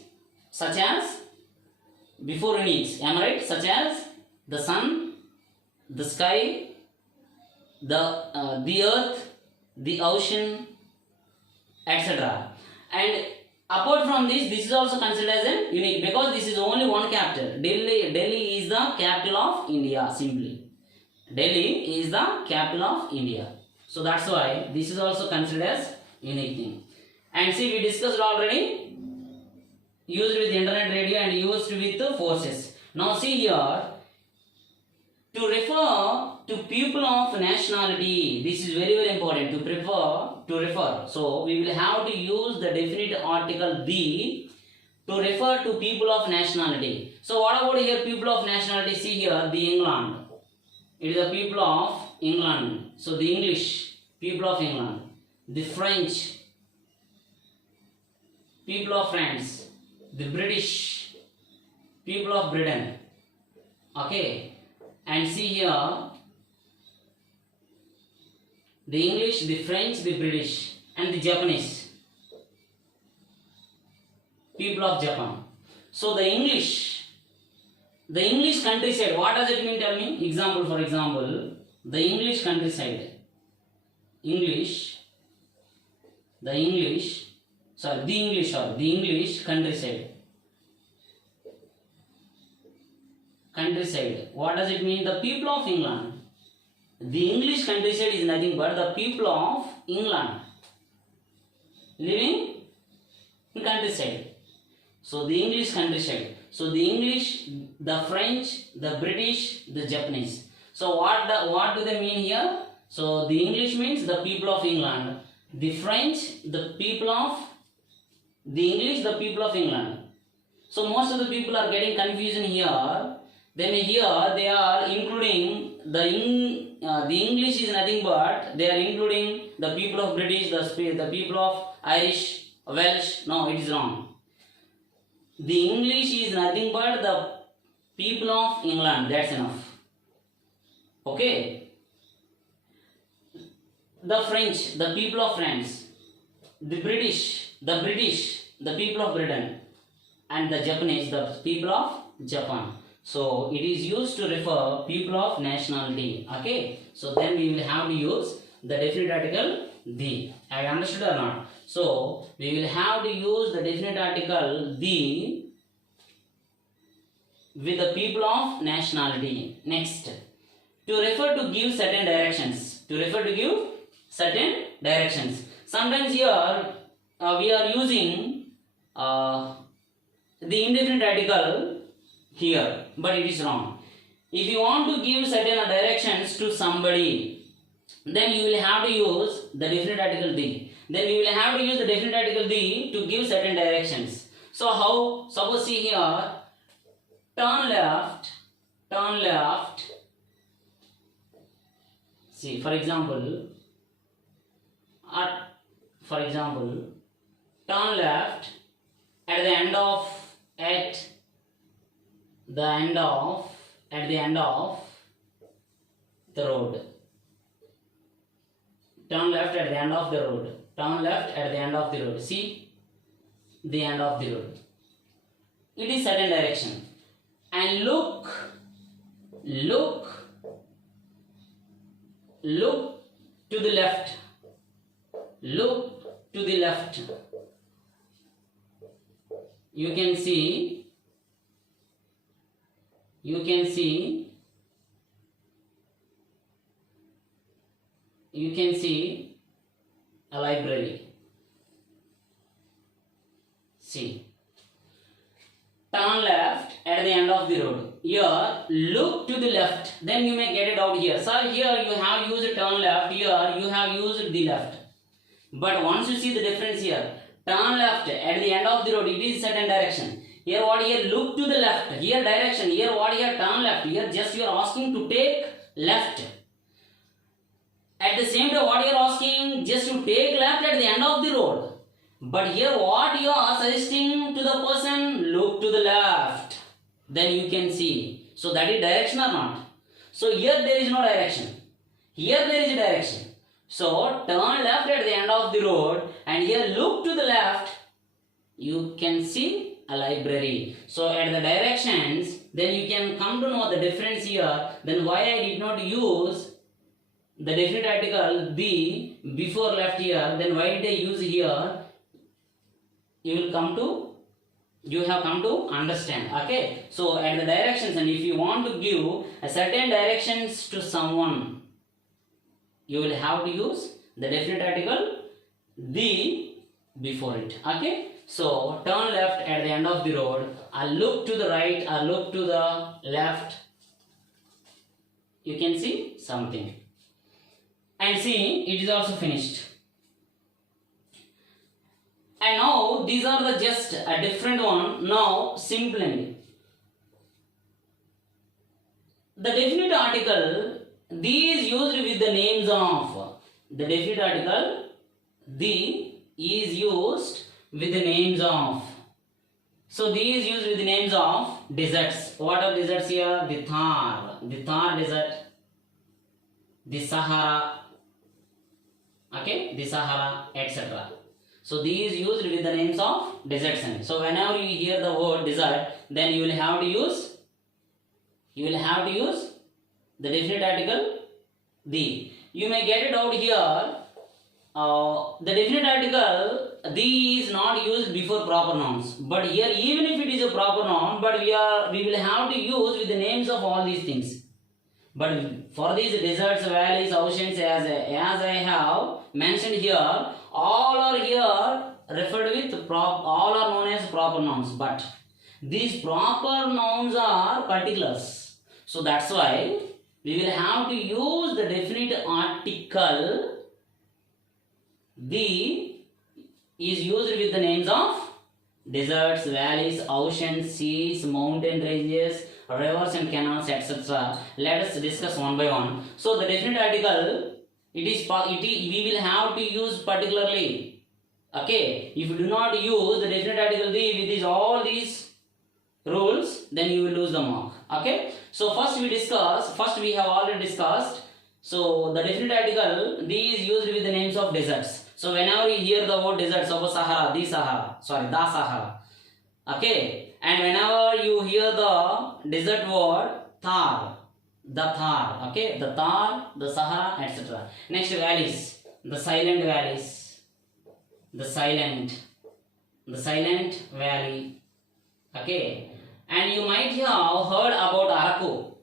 such as before uniques. Am I right? Such as the sun, the sky, the earth, the ocean, etc. And apart from this is also considered as a unique because this is only one capital. Delhi is the capital of India. Simply, Delhi is the capital of India. So that's why this is also considered as unique thing. And see, we discussed already used with internet, radio, and used with the forces. Now see here. To refer to people of nationality, this is very important. To refer to refer. So we will have to use the definite article the to refer to people of nationality. So what about here people of nationality? See here the England. It is the people of England. So the English, people of England. The French, people of France. The British, people of Britain. Okay. And see here the English, the French, the British, and the Japanese, people of Japan. So the English countryside, what does it mean? Tell me. Example, for example, the English countryside. The English countryside. Countryside. What does it mean? The people of England. The English countryside is nothing but the people of England living in countryside. So the English countryside. So the English, the French, the British, the Japanese. So what do they mean here? So the English means the people of England. The French, the people of the English, the people of England. So most of the people are getting confusion here. Then here they are including the English is nothing but they are including the people of British, the people of Irish, Welsh. No, it is wrong. The English is nothing but the people of England. That's enough. Okay. The French, the people of France. The British, the people of Britain. And the Japanese, the people of Japan. So it is used to refer people of nationality. Okay. So then we will have to use the definite article the. Have you understood or not? So we will have to use the definite article the with the people of nationality. Next, to refer to give certain directions. To refer to give certain directions. Sometimes here we are using the indefinite article here, but it is wrong. If you want to give certain directions to somebody, then you will have to use the definite article the. Then you will have to use the definite article the to give certain directions. So how? Suppose see here, turn left. See, for example, turn left at the end of the road. Turn left at the end of the road. Turn left at the end of the road. See, the end of the road. It is certain direction. And look to the left. Look to the left. You can see a library. See, turn left at the end of the road. Here, look to the left. Then you may get it out here. Sir, here you have used turn left. Here you have used the left. But once you see the difference here, turn left at the end of the road. It is certain direction. Here what? Here look to the left. Here direction. Here what? Here turn left. Here just you are asking to take left. At the same time, what you are asking? Just to take left at the end of the road. But here what you are suggesting to the person? Look to the left. Then you can see. So that is direction or not? So here there is no direction. Here there is a direction. So turn left at the end of the road and here look to the left. You can see a library. So at the directions, then you can come to know the difference here. Then why I did not use the definite article the before left here, then why did I use here? You have come to understand. Okay. So at the directions, and if you want to give a certain directions to someone, you will have to use the definite article the before it. Okay. So turn left at the end of the road, or look to the right, or look to the left. You can see something. And see, it is also finished. And now these are the just a different one. Now simply the definite article these used with the names of the definite article the is used with the names of. So these used with the names of deserts. What are deserts here? The Thar desert, the Sahara, okay, the Sahara, etc. So these used with the names of deserts. So whenever you hear the word desert, then you will have to use the definite article the. You may get it out here. The definite article the is not used before proper nouns, but here even if it is a proper noun, but we will have to use with the names of all these things. But for these deserts, valleys, oceans, as I have mentioned here, all are here referred with all are known as proper nouns. But these proper nouns are particulars. So that's why we will have to use the definite article the is used with the names of deserts, valleys, oceans, seas, mountain ranges, rivers and canals, etc. Let us discuss one by one. So the definite article we will have to use particularly. Okay, if you do not use the definite article the with all these rules, then you will lose the mark. Okay, so first we have already discussed. So the definite article the is used with the names of deserts. So whenever you hear the word desert, suppose Sahara, the Sahara, okay, and whenever you hear the desert word Thar, okay, the Thar, the Sahara, etc. Next, valleys, the silent valleys, the silent valley, okay, and you might have heard about Araku,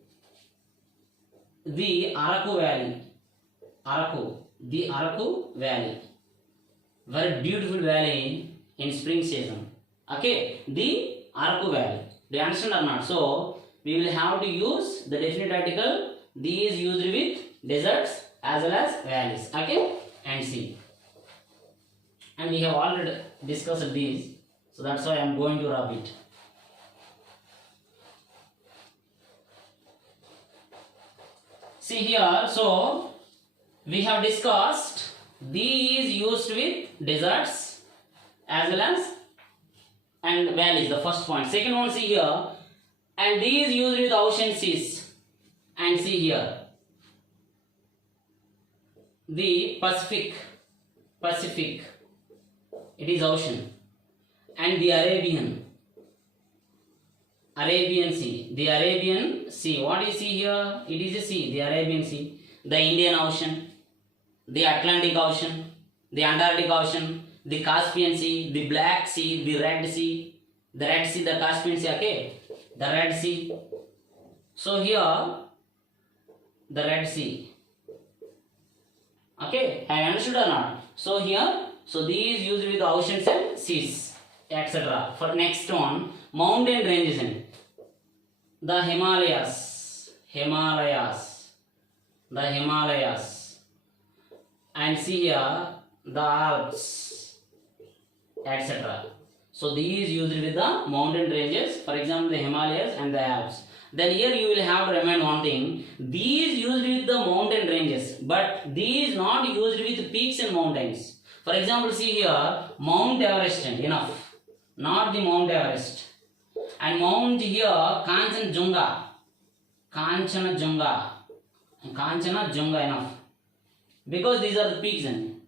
the Araku Valley, very beautiful valley in spring season. Okay, the Araku Valley. Do you understand or not? So we will have to use the definite article. These used with deserts as well as valleys. Okay, and see. And we have already discussed these, so that's why I am going to rub it. See here. So we have discussed these used with deserts as well as and valleys, the first point. Second one, see here, and these used with ocean, seas, and see here the Pacific, it is ocean, and the Arabian Sea, what is see here? It is a sea, the Arabian Sea, the Indian Ocean, the Atlantic Ocean, the Antarctic Ocean, the Caspian Sea, the Black Sea, the Red Sea, the Caspian Sea, okay, the Red Sea. So here, the Red Sea, okay, I understood or not? So here, so these used with oceans and seas, etc. For next one, mountain ranges in the Himalayas, and see here the Alps, etc. So these used with the mountain ranges, for example the Himalayas and the Alps. Then here you will have to remind one thing, these used with the mountain ranges, but these not used with peaks and mountains. For example, see here Mount Everest, enough, not the Mount Everest, and Mount here Kanchenjunga, enough, because these are the peaks. And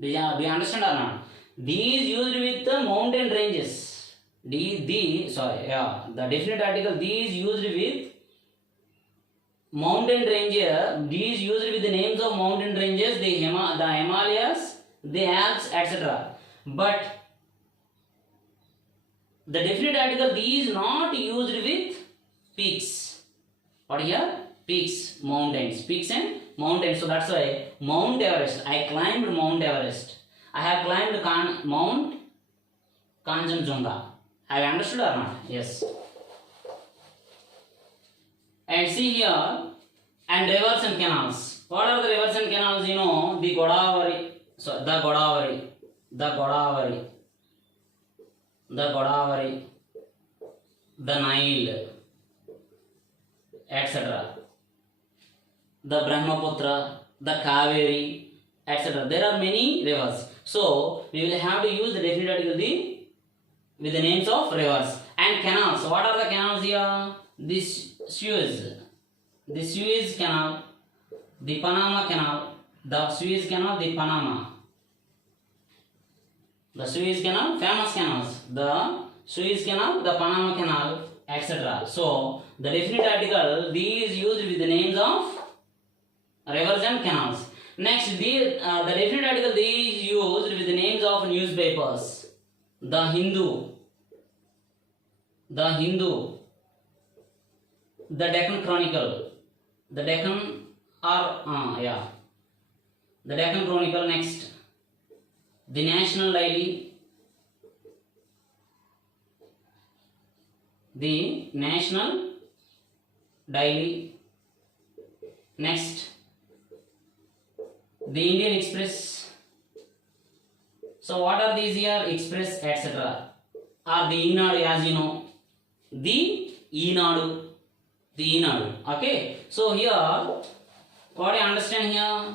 do you understand or not? These used with the mountain ranges. The definite article these used with mountain ranges. These used with the names of mountain ranges, the Himalayas, the Alps, etc. But the definite article these not used with peaks. What here? Peaks, mountains, peaks and mountains. So that's why Mount Everest. I climbed Mount Everest. I have climbed Mount Kanchenjunga. Have you understood or not? Yes. And see here, and rivers and canals. What are the rivers and canals? You know, the Godavari, the Godavari, the Nile, etc. The Brahmaputra, the Kaveri, etc. There are many rivers. So we will have to use the definite article the with the names of rivers and canals. What are the canals here? This Suez Canal, the Panama Canal, the Suez Canal, the Panama. The Suez Canal, famous canals. The Suez Canal, the Panama Canal, etc. So the definite article these used with the names of rivers and canals. Next, the definite article these used with the names of newspapers. The Hindu, the Deccan Chronicle, the Deccan the Deccan Chronicle. Next, the National Daily, the National Daily. Next, the Indian Express. So what are these here? Express, etc. Or the Enadu, as you know, the Enadu, okay. So here, what I understand here,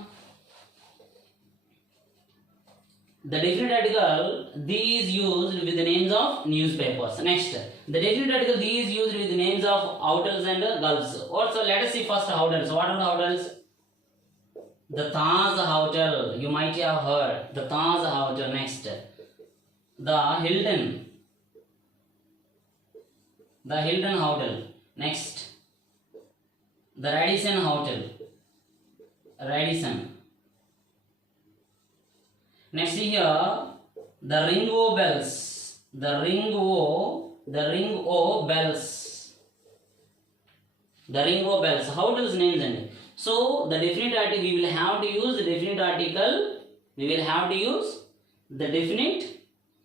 the definite article these used with the names of newspapers. Next, the definite article these used with the names of hotels and gulfs. Also, let us see first hotels. What are the hotels? The Taj Hotel, you might have heard. The Taj Hotel. Next, the Hilton Hotel. Next, the Radisson Hotel. Radisson. Next here, the Ringo Bells. The Ringo Bells. The Ringo Bells. Hotels names and so the definite article we will have to use the definite article. We will have to use the definite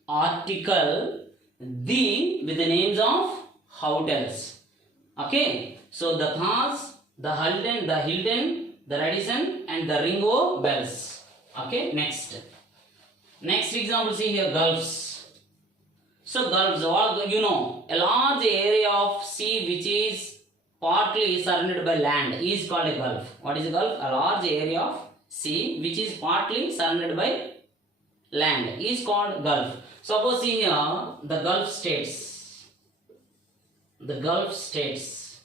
article the with the names of hotels. Okay. So the Taj, the Hilton, the Radisson, and the Ringo Bells. Okay. Next example, see here, gulfs. So gulfs, all you know, a large area of sea which is partly surrounded by land is called a gulf. What is a gulf? A large area of sea which is partly surrounded by land is called gulf. Suppose see here the Gulf states. The Gulf states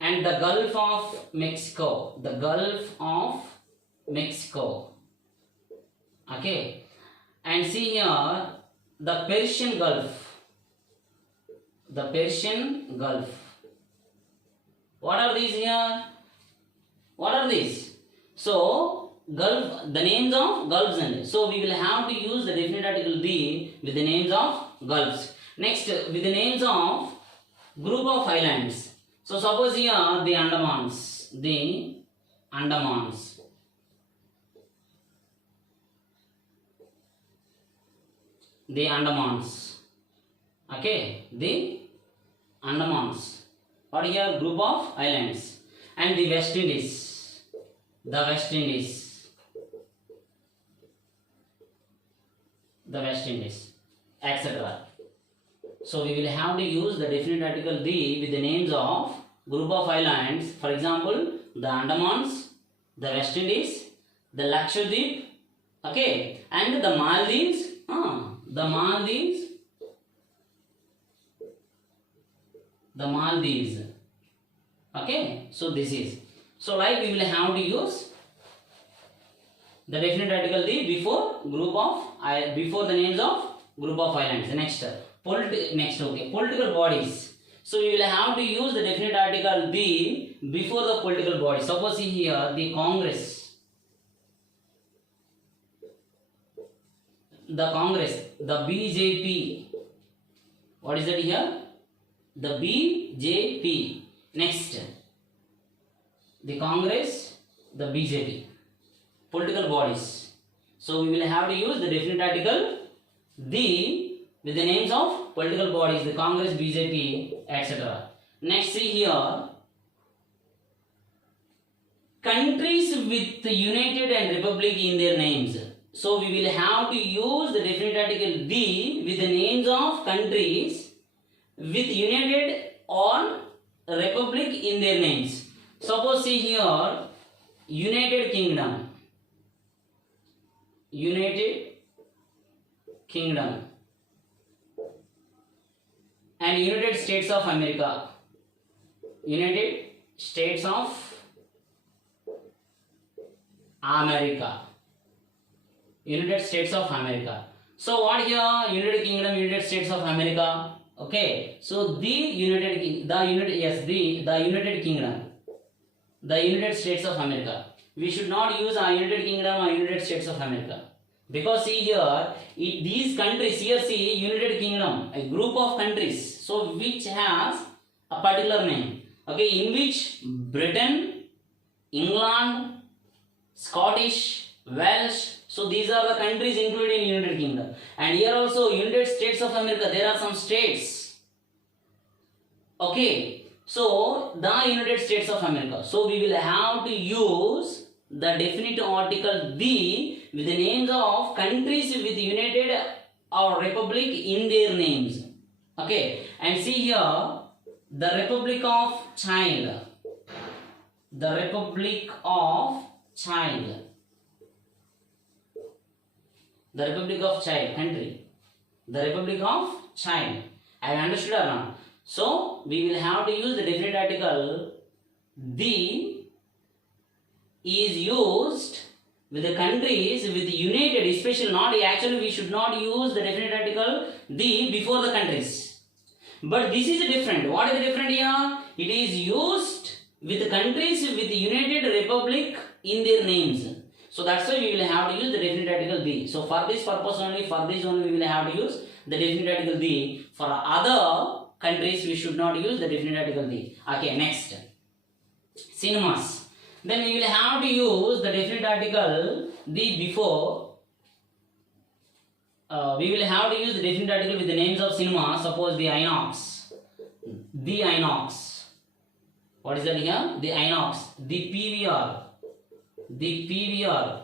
and the Gulf of Mexico. The Gulf of Mexico. Okay. And see here the Persian Gulf. The Persian Gulf. What are these here? What are these? So, Gulf, the names of gulfs and so we will have to use the definite article the with the names of gulfs. Next, with the names of group of islands. So, suppose here the Andamans. The Andamans. The Andamans. Okay, the Andamans. What here? Group of islands. And the West Indies. The West Indies. The West Indies. Etc. So we will have to use the definite article the with the names of group of islands. For example, the Andamans, the West Indies, the Lakshadweep, okay, and the Maldives. The Maldives. The Maldives. Okay, so this is so like we will have to use the definite article the before the names of group of islands. Next, political bodies. So we will have to use the definite article the before the political body. Suppose here the Congress. The Congress, the BJP. What is it here? The BJP. Next, the Congress, the BJP. Political bodies. So we will have to use the definite article the with the names of political bodies, the Congress, BJP, etc. Next, see here, countries with United and Republic in their names. So we will have to use the definite article the with the names of countries with United or Republic in their names. Suppose see here United Kingdom. United Kingdom and United States of America. United States of America. United States of America. So what here? United Kingdom, United States of America. Okay. So the United Kingdom, the United States of America. We should not use a United Kingdom or United States of America. Because see here, these countries here see United Kingdom, a group of countries, so which has a particular name. Okay, in which Britain, England, Scottish, Welsh, so these are the countries included in United Kingdom. And here also United States of America, there are some states. Okay, so the United States of America. So we will have to use the definite article the with the names of countries with United or Republic in their names. Okay, and see here the Republic of China. The Republic of China. The Republic of China country. The Republic of China. Have you understood or not? So we will have to use the definite article the is used with the countries with United, especially not actually we should not use the definite article the before the countries. But this is different. What is the different here? It is used with the countries with the United Republic in their names. So that's why we will have to use the definite article the. So for this purpose only, for this only we will have to use the definite article the. For other countries we should not use the definite article the. Okay, next. Cinemas. Then we will have to use the definite article the before. We will have to use the definite article with the names of cinema. Suppose the Inox. The Inox. What is that here? The Inox. The PVR. The PVR.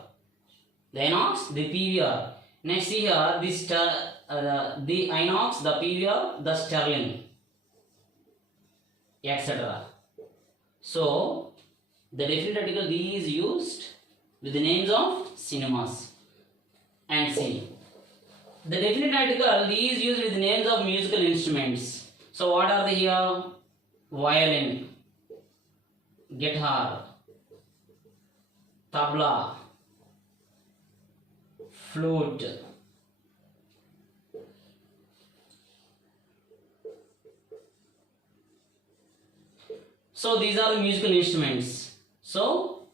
The Inox. The PVR. Next here this the Inox, the PVR, the Sterling, etc. So the definite article the is used with the names of cinemas. And see, the definite article the is used with the names of musical instruments. So what are they here? Violin, guitar, tabla, flute, so these are the musical instruments. So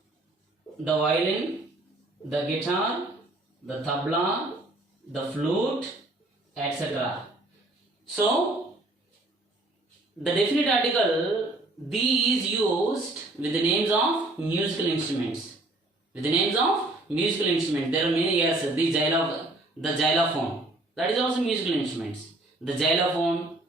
the violin, the guitar, the tabla, the flute, etc. So the definite article the is used with the names of musical instruments. With the names of musical instruments. There are many, yes, the xylophone. That is also musical instruments. The xylophone,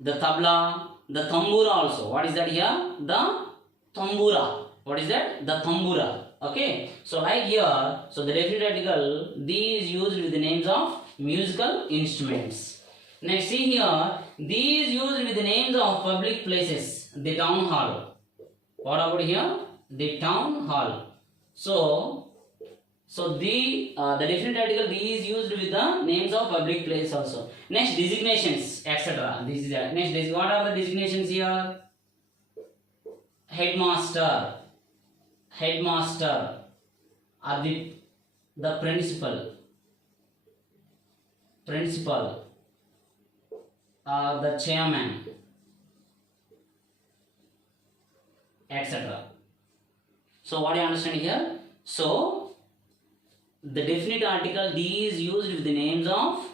the tabla, the tambura also. What is that here? The tambura. What is that? The tambura. Okay. So like here, so the definite article the is used with the names of musical instruments. Next see here, these used with the names of public places. The town hall. What about here? The town hall. So the definite article the is used with the names of public place also. Next designations, etc. This is next. What are the designations here? Headmaster, headmaster, or the principal, principal, the chairman, etc. So what do you understand here? So the definite article the is used with the names of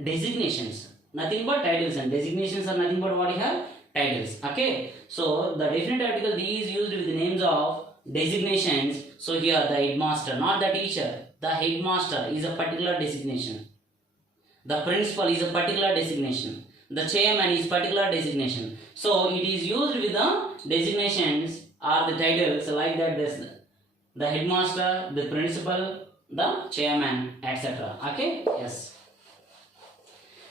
designations, nothing but titles, and designations are nothing but what you have? Titles. Okay. So the definite article the is used with the names of designations. So here the headmaster, not the teacher. The headmaster is a particular designation. The principal is a particular designation. The chairman is particular designation. So it is used with the designations or the titles like that. This the headmaster, the principal, the chairman, etc. Okay, yes.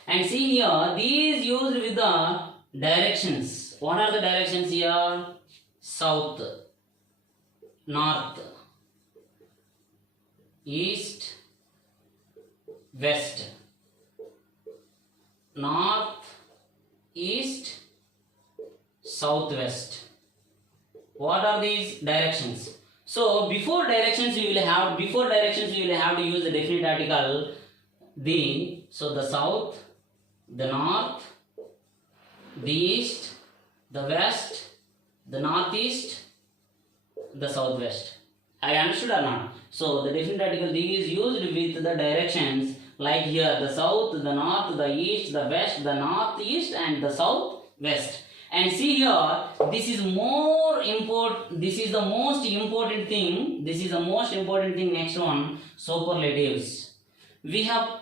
And see here, these used with the directions. What are the directions here? South, north, east, west. North, east, southwest. What are these directions? So before directions we will have to use the definite article the. So the south, the north, the east, the west, the northeast, the southwest. I understood or not? So the definite article the is used with the directions like here the south, the north, the east, the west, the northeast and the southwest. And see here, this is more important. This is the most important thing. Next one, superlatives. We have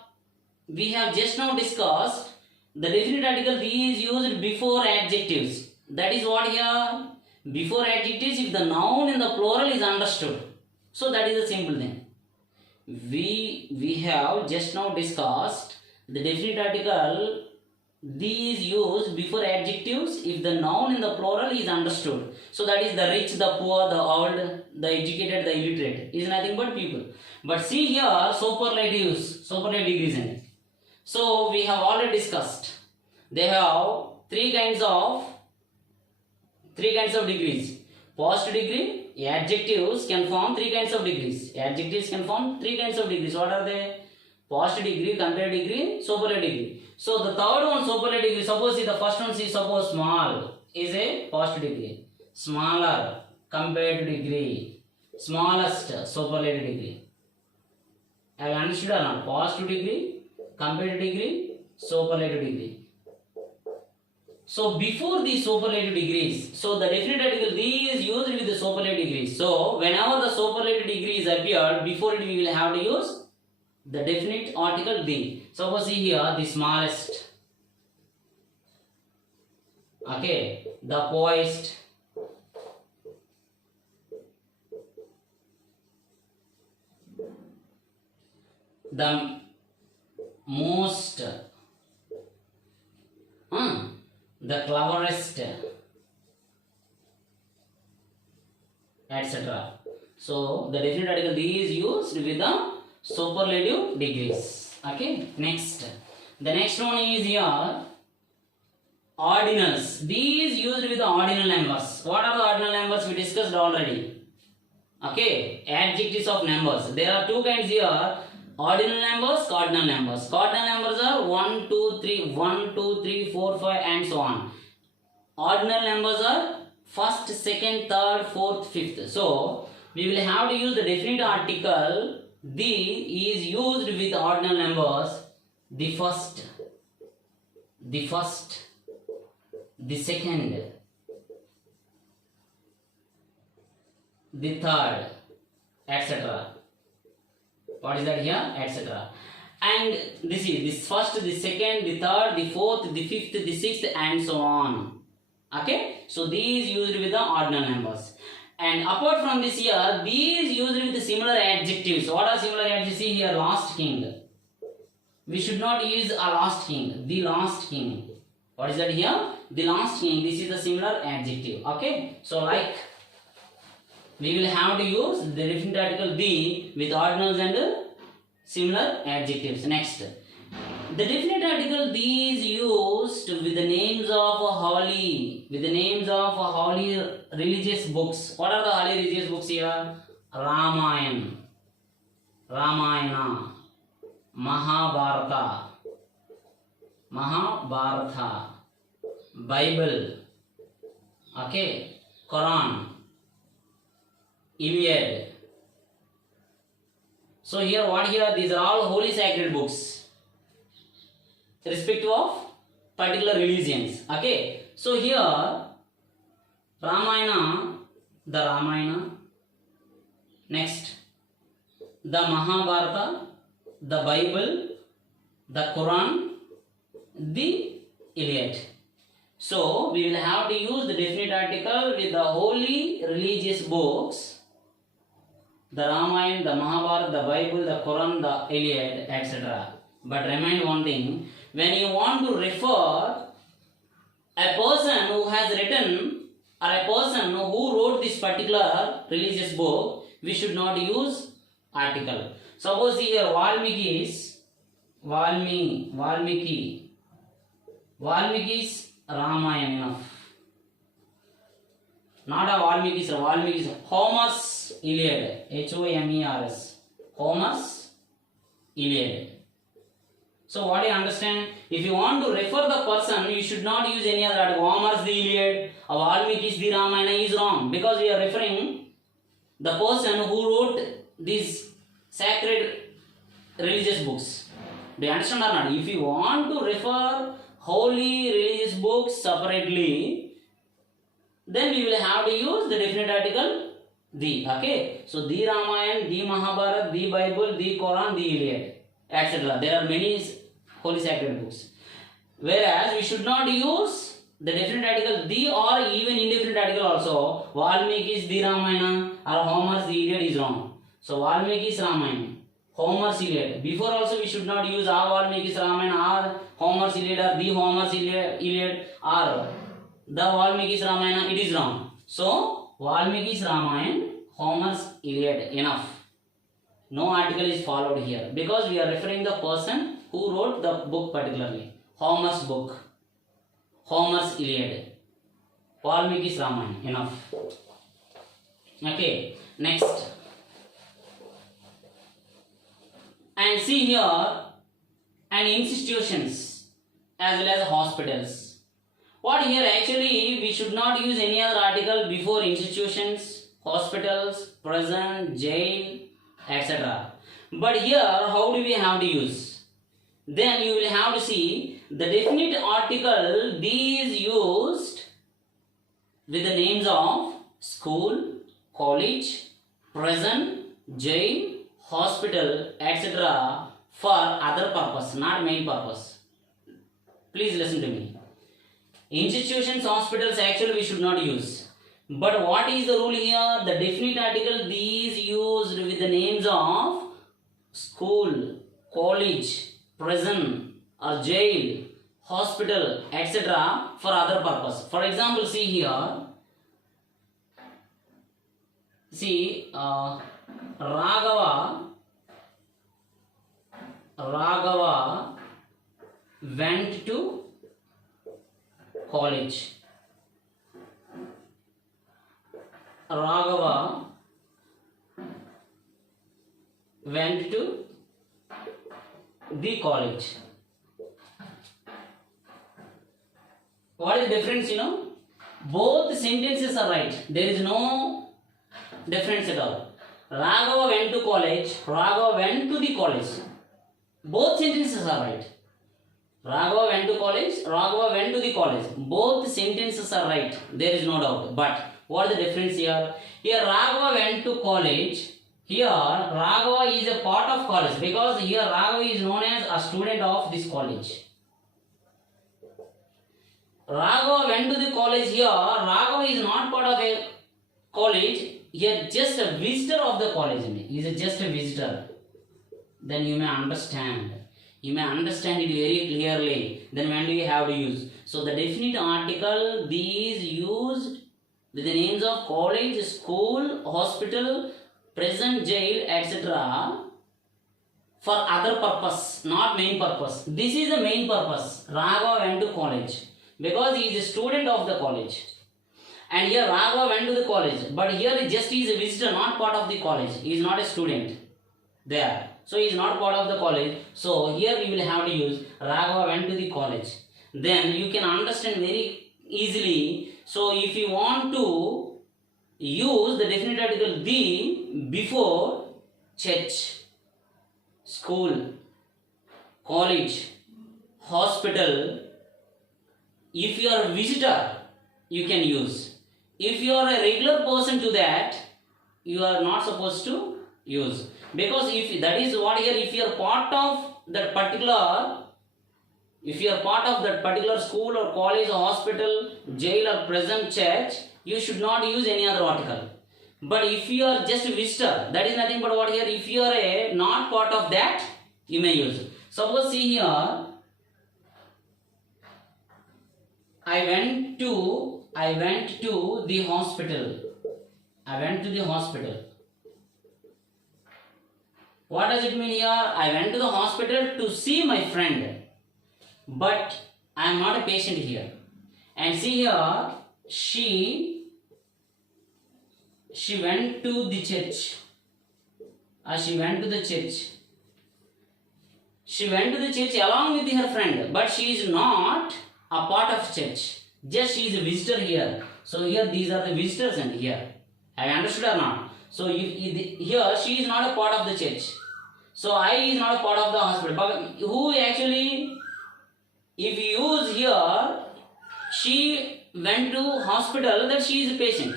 just now discussed the definite article the is used before adjectives. That is what here? Before adjectives, if the noun in the plural is understood. So that is a simple thing. We have just now discussed the definite article these used before adjectives if the noun in the plural is understood. So that is the rich, the poor, the old, the educated, the illiterate is nothing but people. But see here superlative degrees. So we have already discussed. They have three kinds of degrees. Positive degree, adjectives can form three kinds of degrees. What are they? Positive degree, comparative degree, superlative degree. So the third one, superlative degree, suppose the first one is suppose small is a positive degree. Smaller, comparative degree. Smallest, superlative degree. Have you understood or not? Positive degree, comparative degree, superlative degree. So before the superlative degrees, so the definite article the is used with the superlative degrees. So whenever the superlative degrees appear, before it we will have to use the definite article the. Suppose see here the smallest, okay, the poorest, the most, the cleverest, etc. So the definite article the is used with the superlative degrees. Okay, next. The next one is here ordinals. These used with the ordinal numbers. What are the ordinal numbers? We discussed already. Okay, adjectives of numbers. There are two kinds here. Ordinal numbers, cardinal numbers. Cardinal numbers are 1, 2, 3, 1, 2, 3, 4, 5 and so on. Ordinal numbers are first, second, third, fourth, fifth. So we will have to use the definite article the is used with ordinal numbers. The first, the second, the third, etc. What is that here? Etc. And this is this first, the second, the third, the fourth, the fifth, the sixth, and so on. Okay? So these used with the ordinal numbers. And apart from this here, these used with the similar adjectives. What are similar adjectives? See here, last king. We should not use a last king. The last king. What is that here? The last king. This is the similar adjective. Okay? So like, we will have to use the definite article the with ordinals and similar adjectives. Next. The definite article these used with the names of holy, religious books. What are the holy religious books here? Ramayana, Mahabharata, Bible, okay, Quran, Iliad. So here what here? These are all holy sacred books respective of particular religions. Okay. So here Ramayana, the Ramayana. Next, the Mahabharata, the Bible, the Quran, the Iliad. So we will have to use the definite article with the holy religious books the Ramayana, the Mahabharata, the Bible, the Quran, the Iliad, etc. But remind one thing, when you want to refer a person who has written or a person who wrote this particular religious book, we should not use article. Suppose here Valmiki's Ramayana enough. Not a Valmiki's Homer's Iliad, Homers, Homer's Iliad. So what do you understand? If you want to refer the person, you should not use any other article. Homer's the Iliad or Valmiki's the Ramayana is wrong, because we are referring the person who wrote these sacred religious books. Do you understand or not? If you want to refer holy religious books separately, then we will have to use the definite article the. Okay, so the Ramayana, the Mahabharata, the Bible, the Quran, the Iliad, etc. There are many holy sacred books. Whereas we should not use the definite article the or even indefinite article also. Valmiki's the Ramayana or Homer's the Iliad is wrong. So Valmiki's Ramayana, Homer's Iliad. Before also we should not use a Valmiki's Ramayana or Homer's Iliad or the Homer's Iliad or the Valmiki's Ramayana. It is wrong. So Valmiki's Ramayana, Homer's Iliad, enough. No article is followed here, because we are referring the person who wrote the book particularly. Homer's book, Homer's Iliad, Valmiki's Ramayana, enough. Okay, next. And see here, and institutions as well as hospitals. What here actually we should not use any other article before institutions, hospitals, prison, jail, etc. But here how do we have to use? Then you will have to see the definite article these used with the names of school, college, prison, jail, hospital, etc. for other purpose, not main purpose. Please listen to me. Institutions, hospitals actually we should not use. But what is the rule here? The definite article these used with the names of school, college, prison or jail, hospital, etc. for other purpose. For example, see here. See, Raghava went to college. Raghava went to the college. What is the difference, Both sentences are right. There is no difference at all. Raghava went to college, Raghava went to the college. Both sentences are right. Raghava went to college, Raghava went to the college. Both sentences are right. There is no doubt. But what is the difference here? Here Raghava went to college. Here Raghava is a part of college, because here Raghava is known as a student of this college. Raghava went to the college. Here Raghava is not part of a college. Here just a visitor of the college. He is just a visitor. Then you may understand. You may understand it very clearly. Then when do you have to use? So the definite article these used with the names of college, school, hospital, prison, jail, etc. for other purpose, not main purpose. This is the main purpose. Raghava went to college because he is a student of the college. And here Raghava went to the college, but here just he is a visitor, not part of the college. He is not a student there. So he is not part of the college. So here we will have to use Raghava went to the college. Then you can understand very easily. So if you want to use the definite article the before church, school, college, hospital, if you are a visitor, you can use. If you are a regular person to that, you are not supposed to use. Because if that is what here, if you are part of that particular, school or college or hospital, jail or prison, church, you should not use any other article. But if you are just a visitor, that is nothing but what here, if you are a not part of that, you may use. Suppose see here, I went to the hospital. I went to the hospital. What does it mean here? I went to the hospital to see my friend. But I am not a patient here. And see here, she went to the church. She went to the church. She went to the church along with her friend, but she is not a part of church. Just she is a visitor here. So here these are the visitors and here. Have you understood or not? So here she is not a part of the church. So I is not a part of the hospital. But who actually, if you use here, she went to hospital, that she is a patient.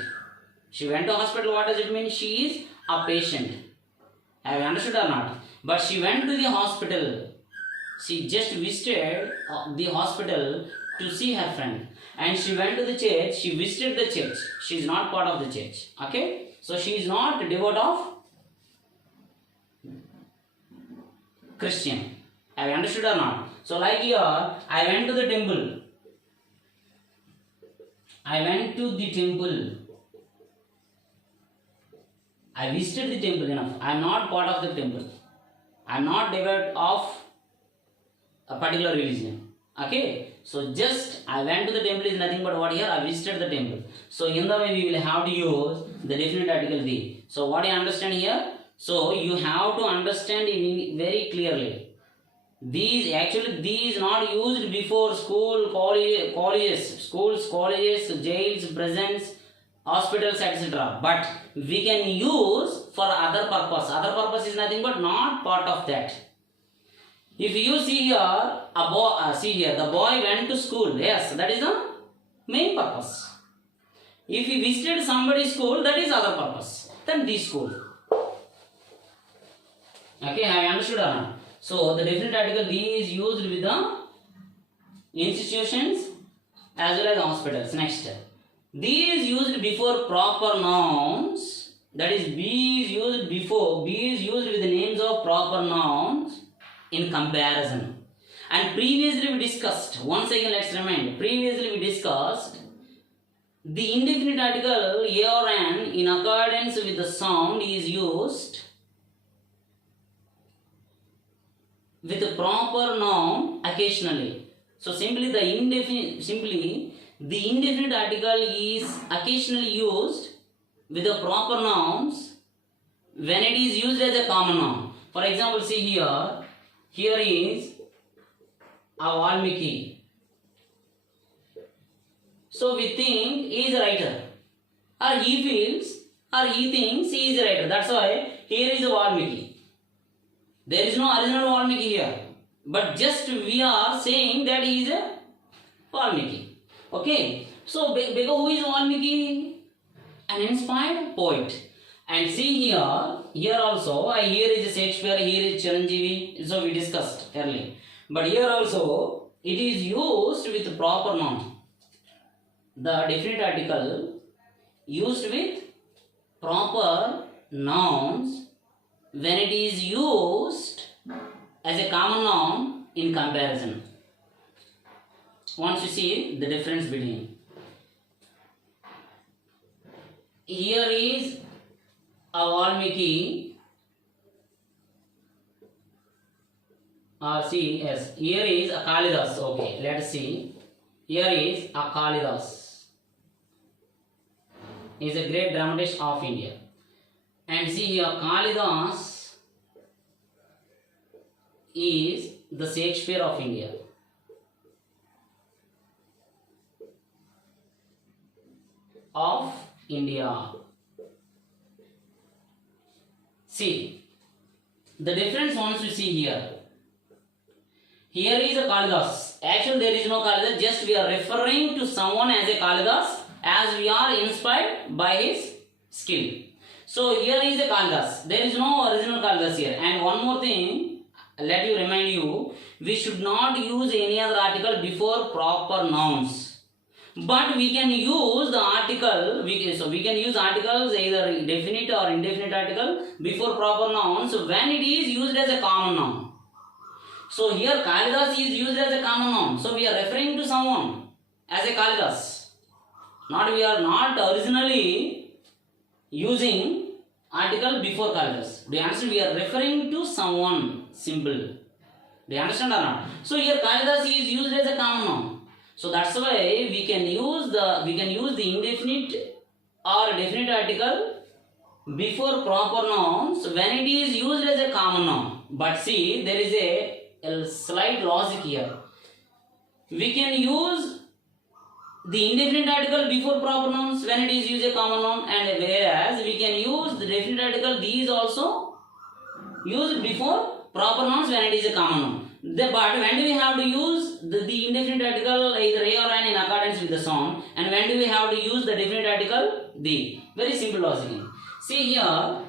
She went to hospital, what does it mean? She is a patient. Have you understood or not? But she went to the hospital. She just visited the hospital to see her friend. And she went to the church, she visited the church. She is not part of the church. Okay? So she is not devout of Christian. Have you understood or not? So like here, I went to the temple. I went to the temple. I visited the temple enough. I am not part of the temple. I am not devout of a particular religion. Okay? So just I went to the temple is nothing but what here? I visited the temple. So in the way we will have to use the definite article the. So what do you understand here? So you have to understand it very clearly. These not used before schools, colleges, jails, prisons, hospitals, etc. But we can use for other purpose. Other purpose is nothing but not part of that. If you see here, the boy went to school. Yes, that is the main purpose. If he visited somebody's school, that is other purpose than the school. Okay, have you understood or not? So the definite article the is used with the institutions as well as hospitals. Next, the is used before proper nouns. That is, be is used before. Be is used with the names of proper nouns in comparison. And previously we discussed. Once again, let's remind. Previously we discussed the indefinite article a or an in accordance with the sound is used with the proper noun occasionally. So simply the indefinite article is occasionally used with the proper nouns when it is used as a common noun. For example, see here. Here is a Valmiki. So we think he is a writer, or he feels, or he thinks he is a writer. That's why here is a Valmiki. There is no original Valmiki here, but just we are saying that he is a Valmiki. Okay, so because who is Valmiki? An inspired poet. And see here also, here is Shakespeare, here is Chiranjeevi, so we discussed earlier. But here also, it is used with proper noun. The definite article used with proper nouns when it is used as a common noun in comparison. Once you see the difference between. Here is a Valmiki. See, yes, here is a Kalidas. Okay, let's see. Here is a Kalidas. He is a great dramatist of India. And see here, Kalidas is the Shakespeare of India. Of India. See, the difference once you see here. Here is a Kalidas. Actually, there is no Kalidas, just we are referring to someone as a Kalidas as we are inspired by his skill. So, here is a Kalidas. There is no original Kalidas here. And one more thing, let me remind you, we should not use any other article before proper nouns. But we can use the article, so we can use articles either definite or indefinite article before proper nouns when it is used as a common noun. So here Kalidas is used as a common noun. So we are referring to someone as a Kalidas. We are not originally using article before Kalidas. Do you understand? We are referring to someone, simple. Do you understand or not? So here Kalidas is used as a common noun. So that's why we can use the indefinite or definite article before proper nouns when it is used as a common noun. But see, there is a slight logic here. We can use the indefinite article before proper nouns when it is used as a common noun, and whereas we can use the definite article these also used before proper nouns when it is a common noun. But when do we have to use the indefinite article either a or an in accordance with the sound, and when do we have to use the definite article the? Very simple logic. See here,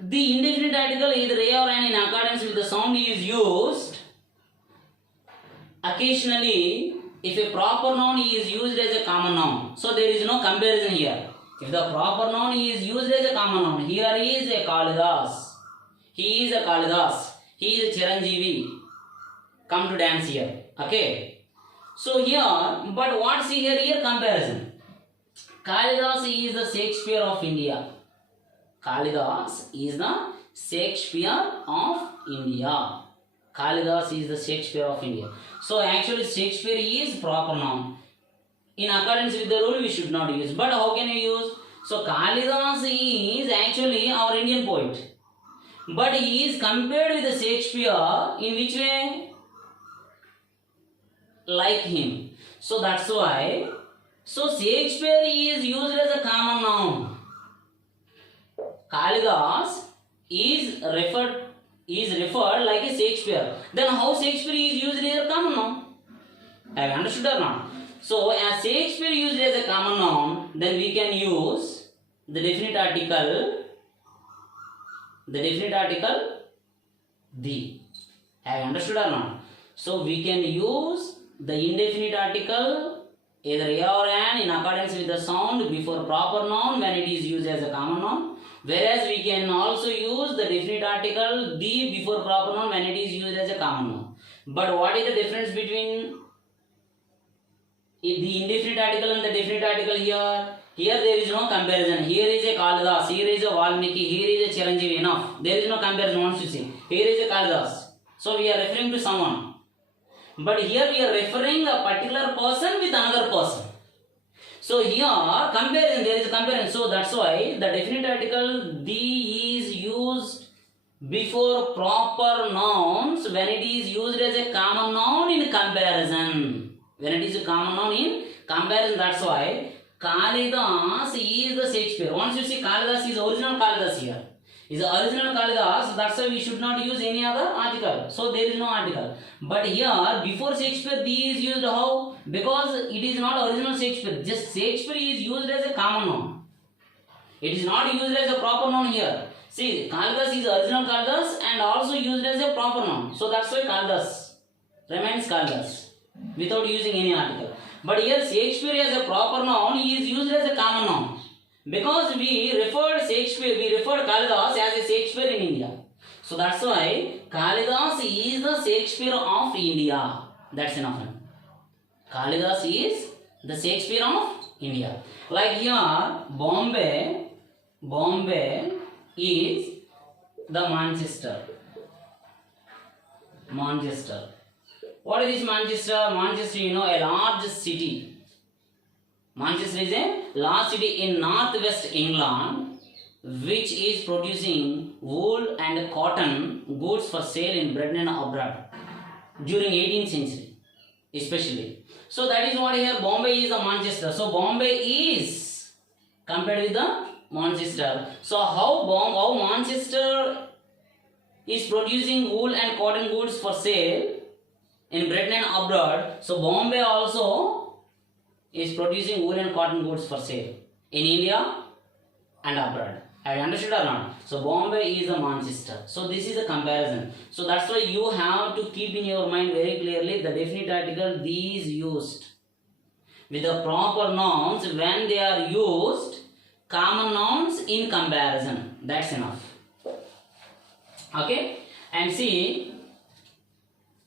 the indefinite article either a or an in accordance with the sound is used occasionally if a proper noun is used as a common noun. So there is no comparison here. If the proper noun is used as a common noun, here is a Kalidas. He is a Kalidas. He is a Chiranjeevi. Come to dance here. Okay. So here, but what see here comparison. Kalidas is the Shakespeare of India. Kalidas is the Shakespeare of India. Kalidas is the Shakespeare of India. So actually Shakespeare is proper noun. In accordance with the rule we should not use. But how can we use? So Kalidas is actually our Indian poet. But he is compared with the Shakespeare in which way? Like him. So that's why. So Shakespeare is used as a common noun. Kalidas is referred like a Shakespeare. Then how Shakespeare is used as a common noun? Have you understood or not? So as Shakespeare used as a common noun, then we can use the definite article. The. Have you understood or not? So we can use the indefinite article either a or an in accordance with the sound before proper noun when it is used as a common noun. Whereas we can also use the definite article the before proper noun when it is used as a common noun. But what is the difference between the indefinite article and the definite article here? Here there is no comparison. Here is a Kalidas, here is a Valmiki, here is a Chiranjeevi. Enough. There is no comparison once you see. Here is a Kalidas. So we are referring to someone. But here we are referring a particular person with another person. So here comparison, there is a comparison. So that's why the definite article the is used before proper nouns when it is used as a common noun in comparison. When it is a common noun in comparison, that's why Kalidas is the Shakespeare. Once you see Kalidas is original Kalidas here. Is the original Kalidas, that's why we should not use any other article. So there is no article. But here before Shakespeare the is used how? Because it is not original Shakespeare. Just Shakespeare is used as a common noun. It is not used as a proper noun here. See, Kalidas is original Kalidas and also used as a proper noun. So that's why Kalidas remains Kalidas without using any article. But here Shakespeare as a proper noun he is used as a common noun. Because we referred Kalidas as a Shakespeare in India. So that's why Kalidas is the Shakespeare of India. That's enough. Kalidas is the Shakespeare of India. Like here, Bombay is the Manchester. What is this Manchester? Manchester, a large city. Manchester is a large city in northwest England which is producing wool and cotton goods for sale in Britain and abroad during 18th century especially. So that is what here Bombay is the Manchester. So Bombay is compared with the Manchester. So how Manchester is producing wool and cotton goods for sale in Britain and abroad. So Bombay also is producing wool and cotton goods for sale in India and abroad. Have you understood or not? So Bombay is the Manchester. So this is a comparison. So that's why you have to keep in your mind very clearly the definite article these used with the proper nouns when they are used common nouns in comparison. That's enough. Okay, and see,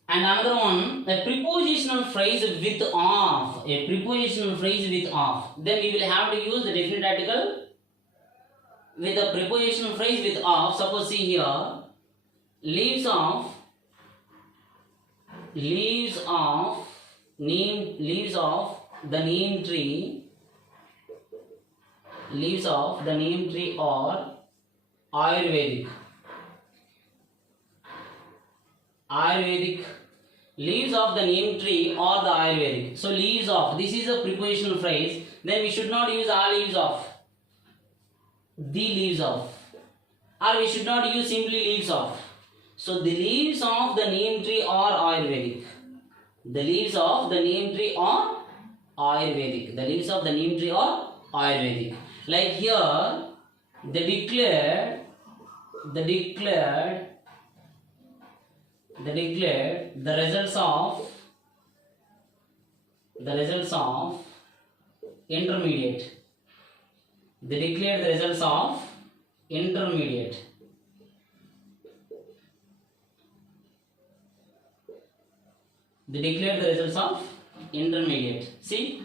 and another one, a prepositional phrase with of. A prepositional phrase with of. Then we will have to use the definite article with a prepositional phrase with of. Suppose see here, leaves of the neem tree, leaves of the neem tree or Ayurvedic. Leaves of the neem tree or the Ayurvedic. So leaves of, this is a prepositional phrase. Then we should not use a leaves of, the leaves of, or we should not use simply leaves of. So the leaves of the neem tree or Ayurvedic. The leaves of the neem tree or Ayurvedic. The leaves of the neem tree or Ayurvedic. Like here, they declared the results of intermediate. They declared the results of intermediate. They declared the results of intermediate. See,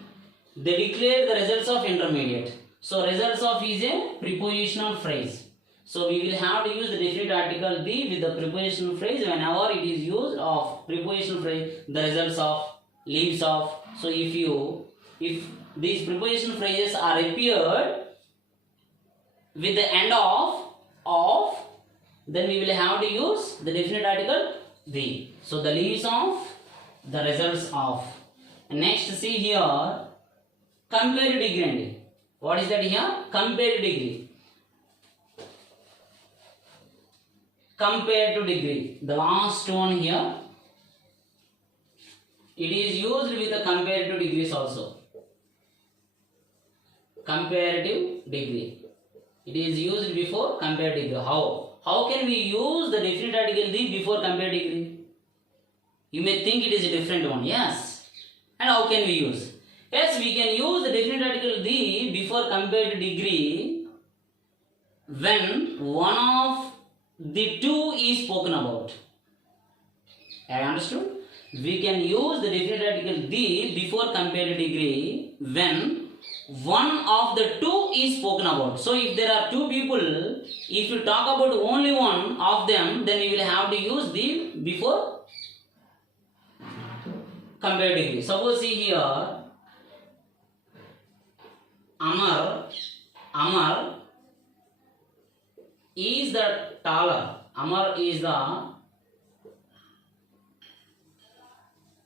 they declared the results of intermediate. So results of is a prepositional phrase. So we will have to use the definite article the with the prepositional phrase whenever it is used of prepositional phrase, the results of, leaves of. So if these prepositional phrases are appeared with the end of, then we will have to use the definite article the. So the leaves of, the results of. Next see here, comparative degree. What is that here? Comparative degree. Comparative degree. The last one here. It is used with the comparative degrees also. Comparative degree. It is used before comparative degree. How? How can we use the definite article the before comparative degree? You may think it is a different one. Yes. And how can we use? Yes, we can use the definite article the before comparative degree when one of the two is spoken about. Have you understood? We can use the definite article the before comparative degree when one of the two is spoken about. So if there are two people, if you talk about only one of them, then we will have to use the before comparative degree. Suppose see here, Amar is the taller. Amar is the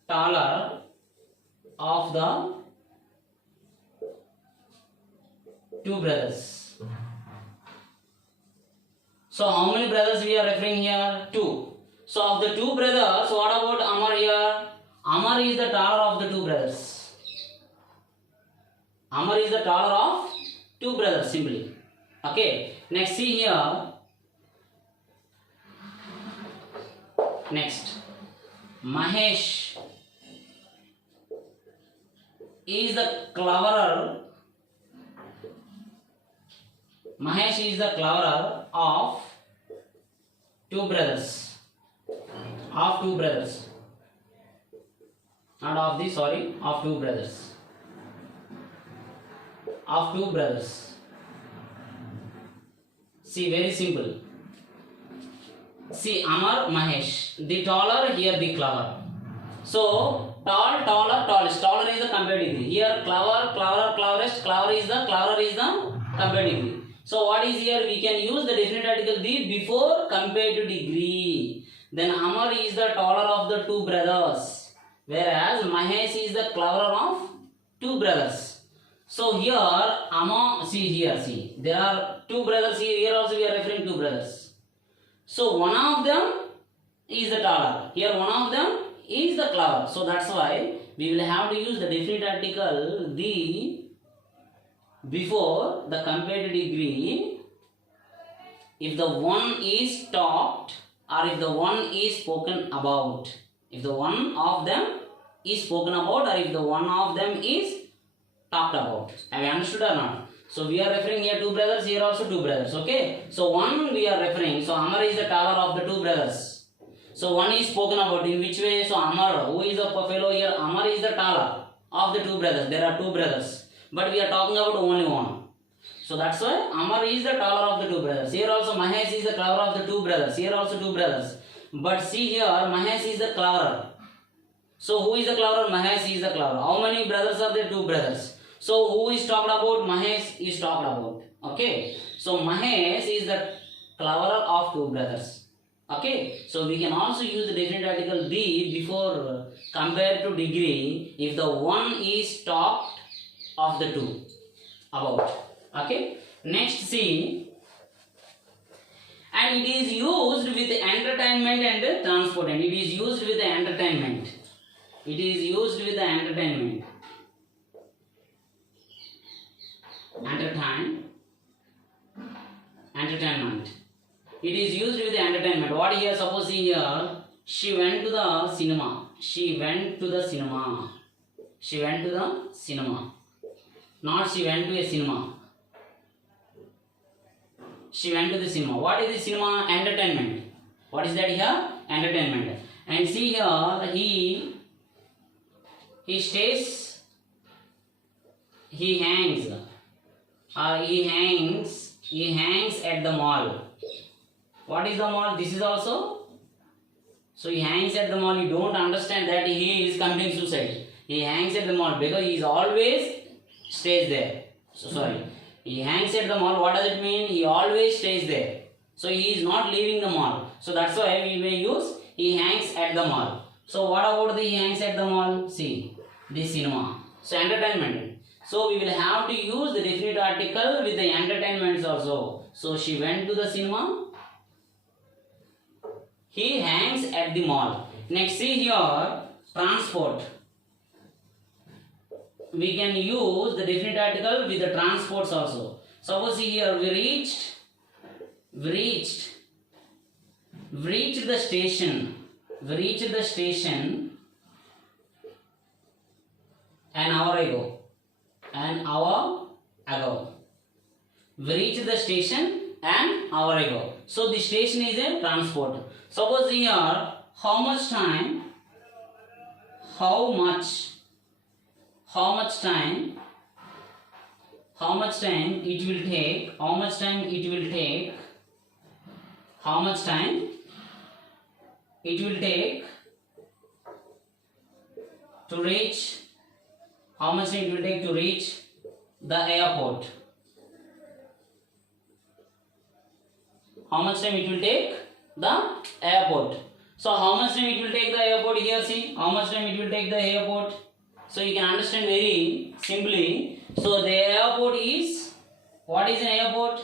taller of the two brothers. So how many brothers we are referring here? Two. So of the two brothers, what about Amar here? Amar is the taller of the two brothers. Amar is the taller of two brothers simply. Okay. Next see here. Next. Mahesh is the cleverer. Mahesh is the cleverer of two brothers. Of two brothers. Not of the, sorry, of two brothers. Of two brothers. See, very simple. See, Amar, Mahesh. The taller, here the clever. So, tall, taller, tallest. Taller is the comparative degree. Here, clever, cleverer, cleverest. Cleverer is the comparative degree. So, what is here? We can use the definite article the before comparative degree. Then, Amar is the taller of the two brothers. Whereas, Mahesh is the cleverer of two brothers. So here, see here, see, there are two brothers here. Here also we are referring to brothers. So one of them is the taller. Here one of them is the clever. So that's why we will have to use the definite article the before the comparative degree if the one is talked or if the one is spoken about. If the one of them is spoken about or if the one of them is talked about. Have you understood or not? So we are referring here two brothers, here also two brothers. Okay. So one we are referring. So Amar is the taller of the two brothers. So one is spoken about in which way? So Amar, who is the fellow here? Amar is the taller of the two brothers. There are two brothers, but we are talking about only one. So that's why Amar is the taller of the two brothers. Here also Mahesh is the clever of the two brothers. Here also two brothers. But see here, Mahesh is the clever. So who is the clever? Mahesh is the clever. How many brothers are there? Two brothers. So who is talked about? Mahesh is talked about. Okay. So Mahesh is the cleverer of two brothers. Okay. So we can also use the definite article the before compared to degree if the one is talked of the two about. Okay. Next see. And it is used with entertainment and transport. And it is used with the entertainment. It is used with the entertainment. Entertainment. It is used with the entertainment. What here? Suppose here, she went to the cinema. She went to the cinema. She went to the cinema. Not she went to a cinema. She went to the cinema. What is the cinema? Entertainment. What is that here? Entertainment. And see here, he stays, he hangs at the mall. What is the mall? This is also. So he hangs at the mall. You don't understand that he is committing suicide. He hangs at the mall because he is always stays there. So sorry. He hangs at the mall. What does it mean? He always stays there. So he is not leaving the mall. So that's why we may use he hangs at the mall. So what about the he hangs at the mall? See, the cinema. So entertainment. So we will have to use the definite article with the entertainments also. So she went to the cinema. He hangs at the mall. Next see here, transport. We can use the definite article with the transports also. Suppose here we reached the station. We reached the station an hour ago. We reached the station an hour ago. So the station is a transport. Suppose here, how much time it will take to reach the airport. How much time it will take the airport? So how much time it will take the airport here? See, how much time it will take the airport? So you can understand very simply. So the airport is, what is an airport?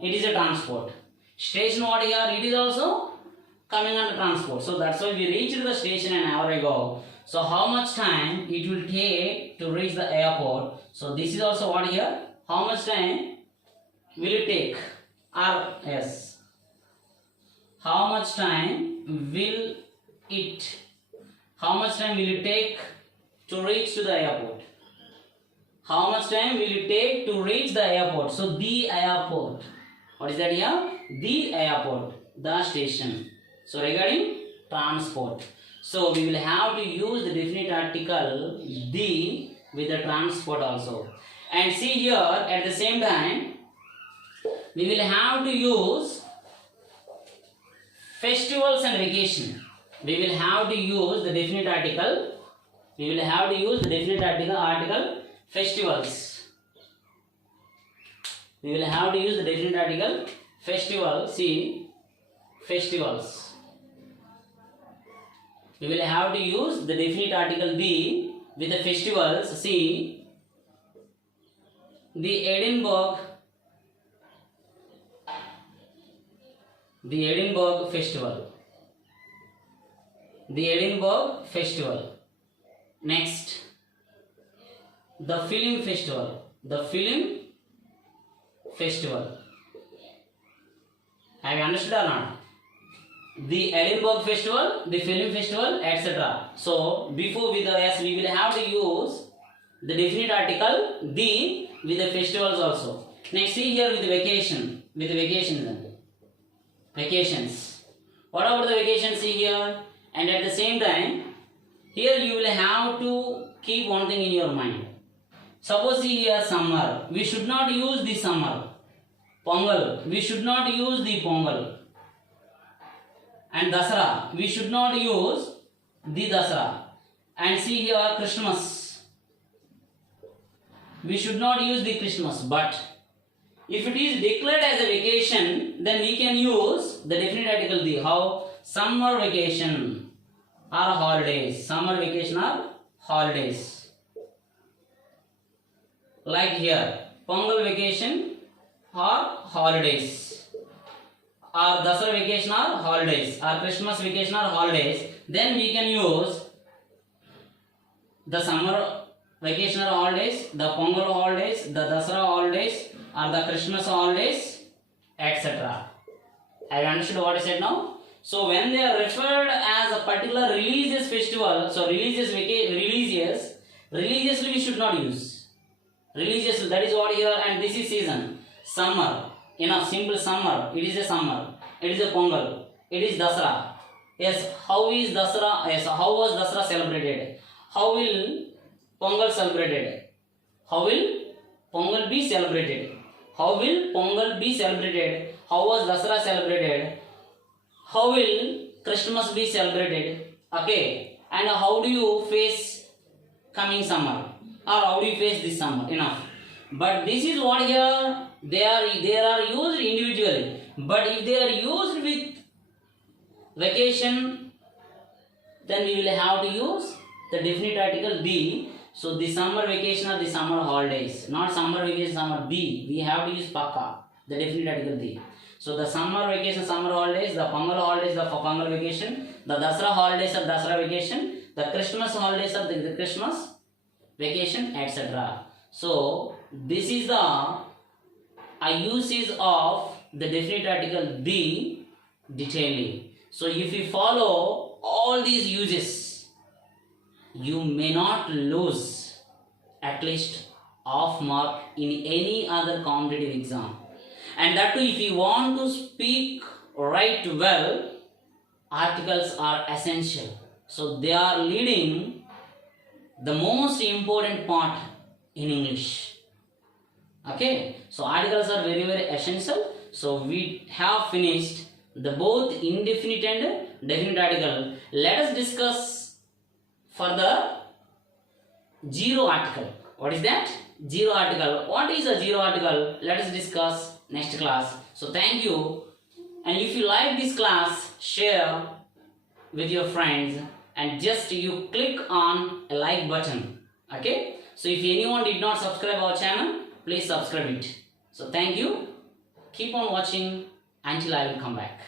It is a transport. Station what here? It is also coming under transport. So that's why we reached the station an hour ago. So how much time it will take to reach the airport? So this is also what here? How much time will it take? Yes. How much time will it take to reach to the airport? How much time will it take to reach the airport? So the airport. What is that here? The airport, the station. So regarding transport. So we will have to use the definite article the with the transport also. And see here at the same time we will have to use festivals and vacation. We will have to use the definite article. We will have to use the definite article festivals. We will have to use the definite article festival. See, festivals. We will have to use the definite article the with the festivals. See, the Edinburgh festival. The Edinburgh festival. Next, the film festival. The film festival. Have you understood or not? The Edinburgh festival, the film festival, etc. So before with the S we will have to use the definite article the with the festivals also. Next, see here with the vacation, with the vacations. Vacations. What about the vacations? See here, and at the same time, here you will have to keep one thing in your mind. Suppose see here summer, we should not use the summer. Pongal, we should not use the Pongal. And Dasara, we should not use the Dasara. And see here Christmas, we should not use the Christmas. But if it is declared as a vacation, then we can use the definite article the. How? Summer vacation or holidays. Summer vacation or holidays. Like here, Pongal vacation or holidays, or Dasara vacation or holidays, or Christmas vacation or holidays. Then we can use the summer vacation or holidays, the Pongal holidays, the Dasara holidays, or the Christmas holidays, etc. Have you understood what I said now? So when they are referred as a particular religious festival, so religiously we should not use. Religiously, that is what here, and this is season. Summer, enough, simple summer. It is a summer. It is a Pongal. It is Dasara. Yes, how is Dasara? Yes, how was Dasara celebrated? How will Pongal celebrated? How will Pongal be celebrated? How will Pongal be celebrated? How was Dasara celebrated? How will Christmas be celebrated? Okay, and how do you face coming summer? Or how do you face this summer? Enough. But this is what here they are used individually. But if they are used with vacation, then we will have to use the definite article the. So the summer vacation or the summer holidays, not summer vacation, summer the. We have to use pakka, the definite article the. So the summer vacation, summer holidays, the Pongal holidays, the Pongal vacation, the Dasara holidays or Dasara vacation, the Christmas holidays or the Christmas vacation, etc. So this is the usage of the definite article the detailing. So if you follow all these uses, you may not lose at least half mark in any other competitive exam. And that too, if you want to speak right well, articles are essential. So they are leading the most important part in English. Okay, so articles are very essential. So we have finished the both indefinite and definite article. Let us discuss for the zero article. What is that? Zero article. What is a zero article? Let us discuss next class. So thank you, and if you like this class, share with your friends, and just you click on a like button. Okay, so if anyone did not subscribe our channel, please subscribe it. So thank you, keep on watching until I will come back.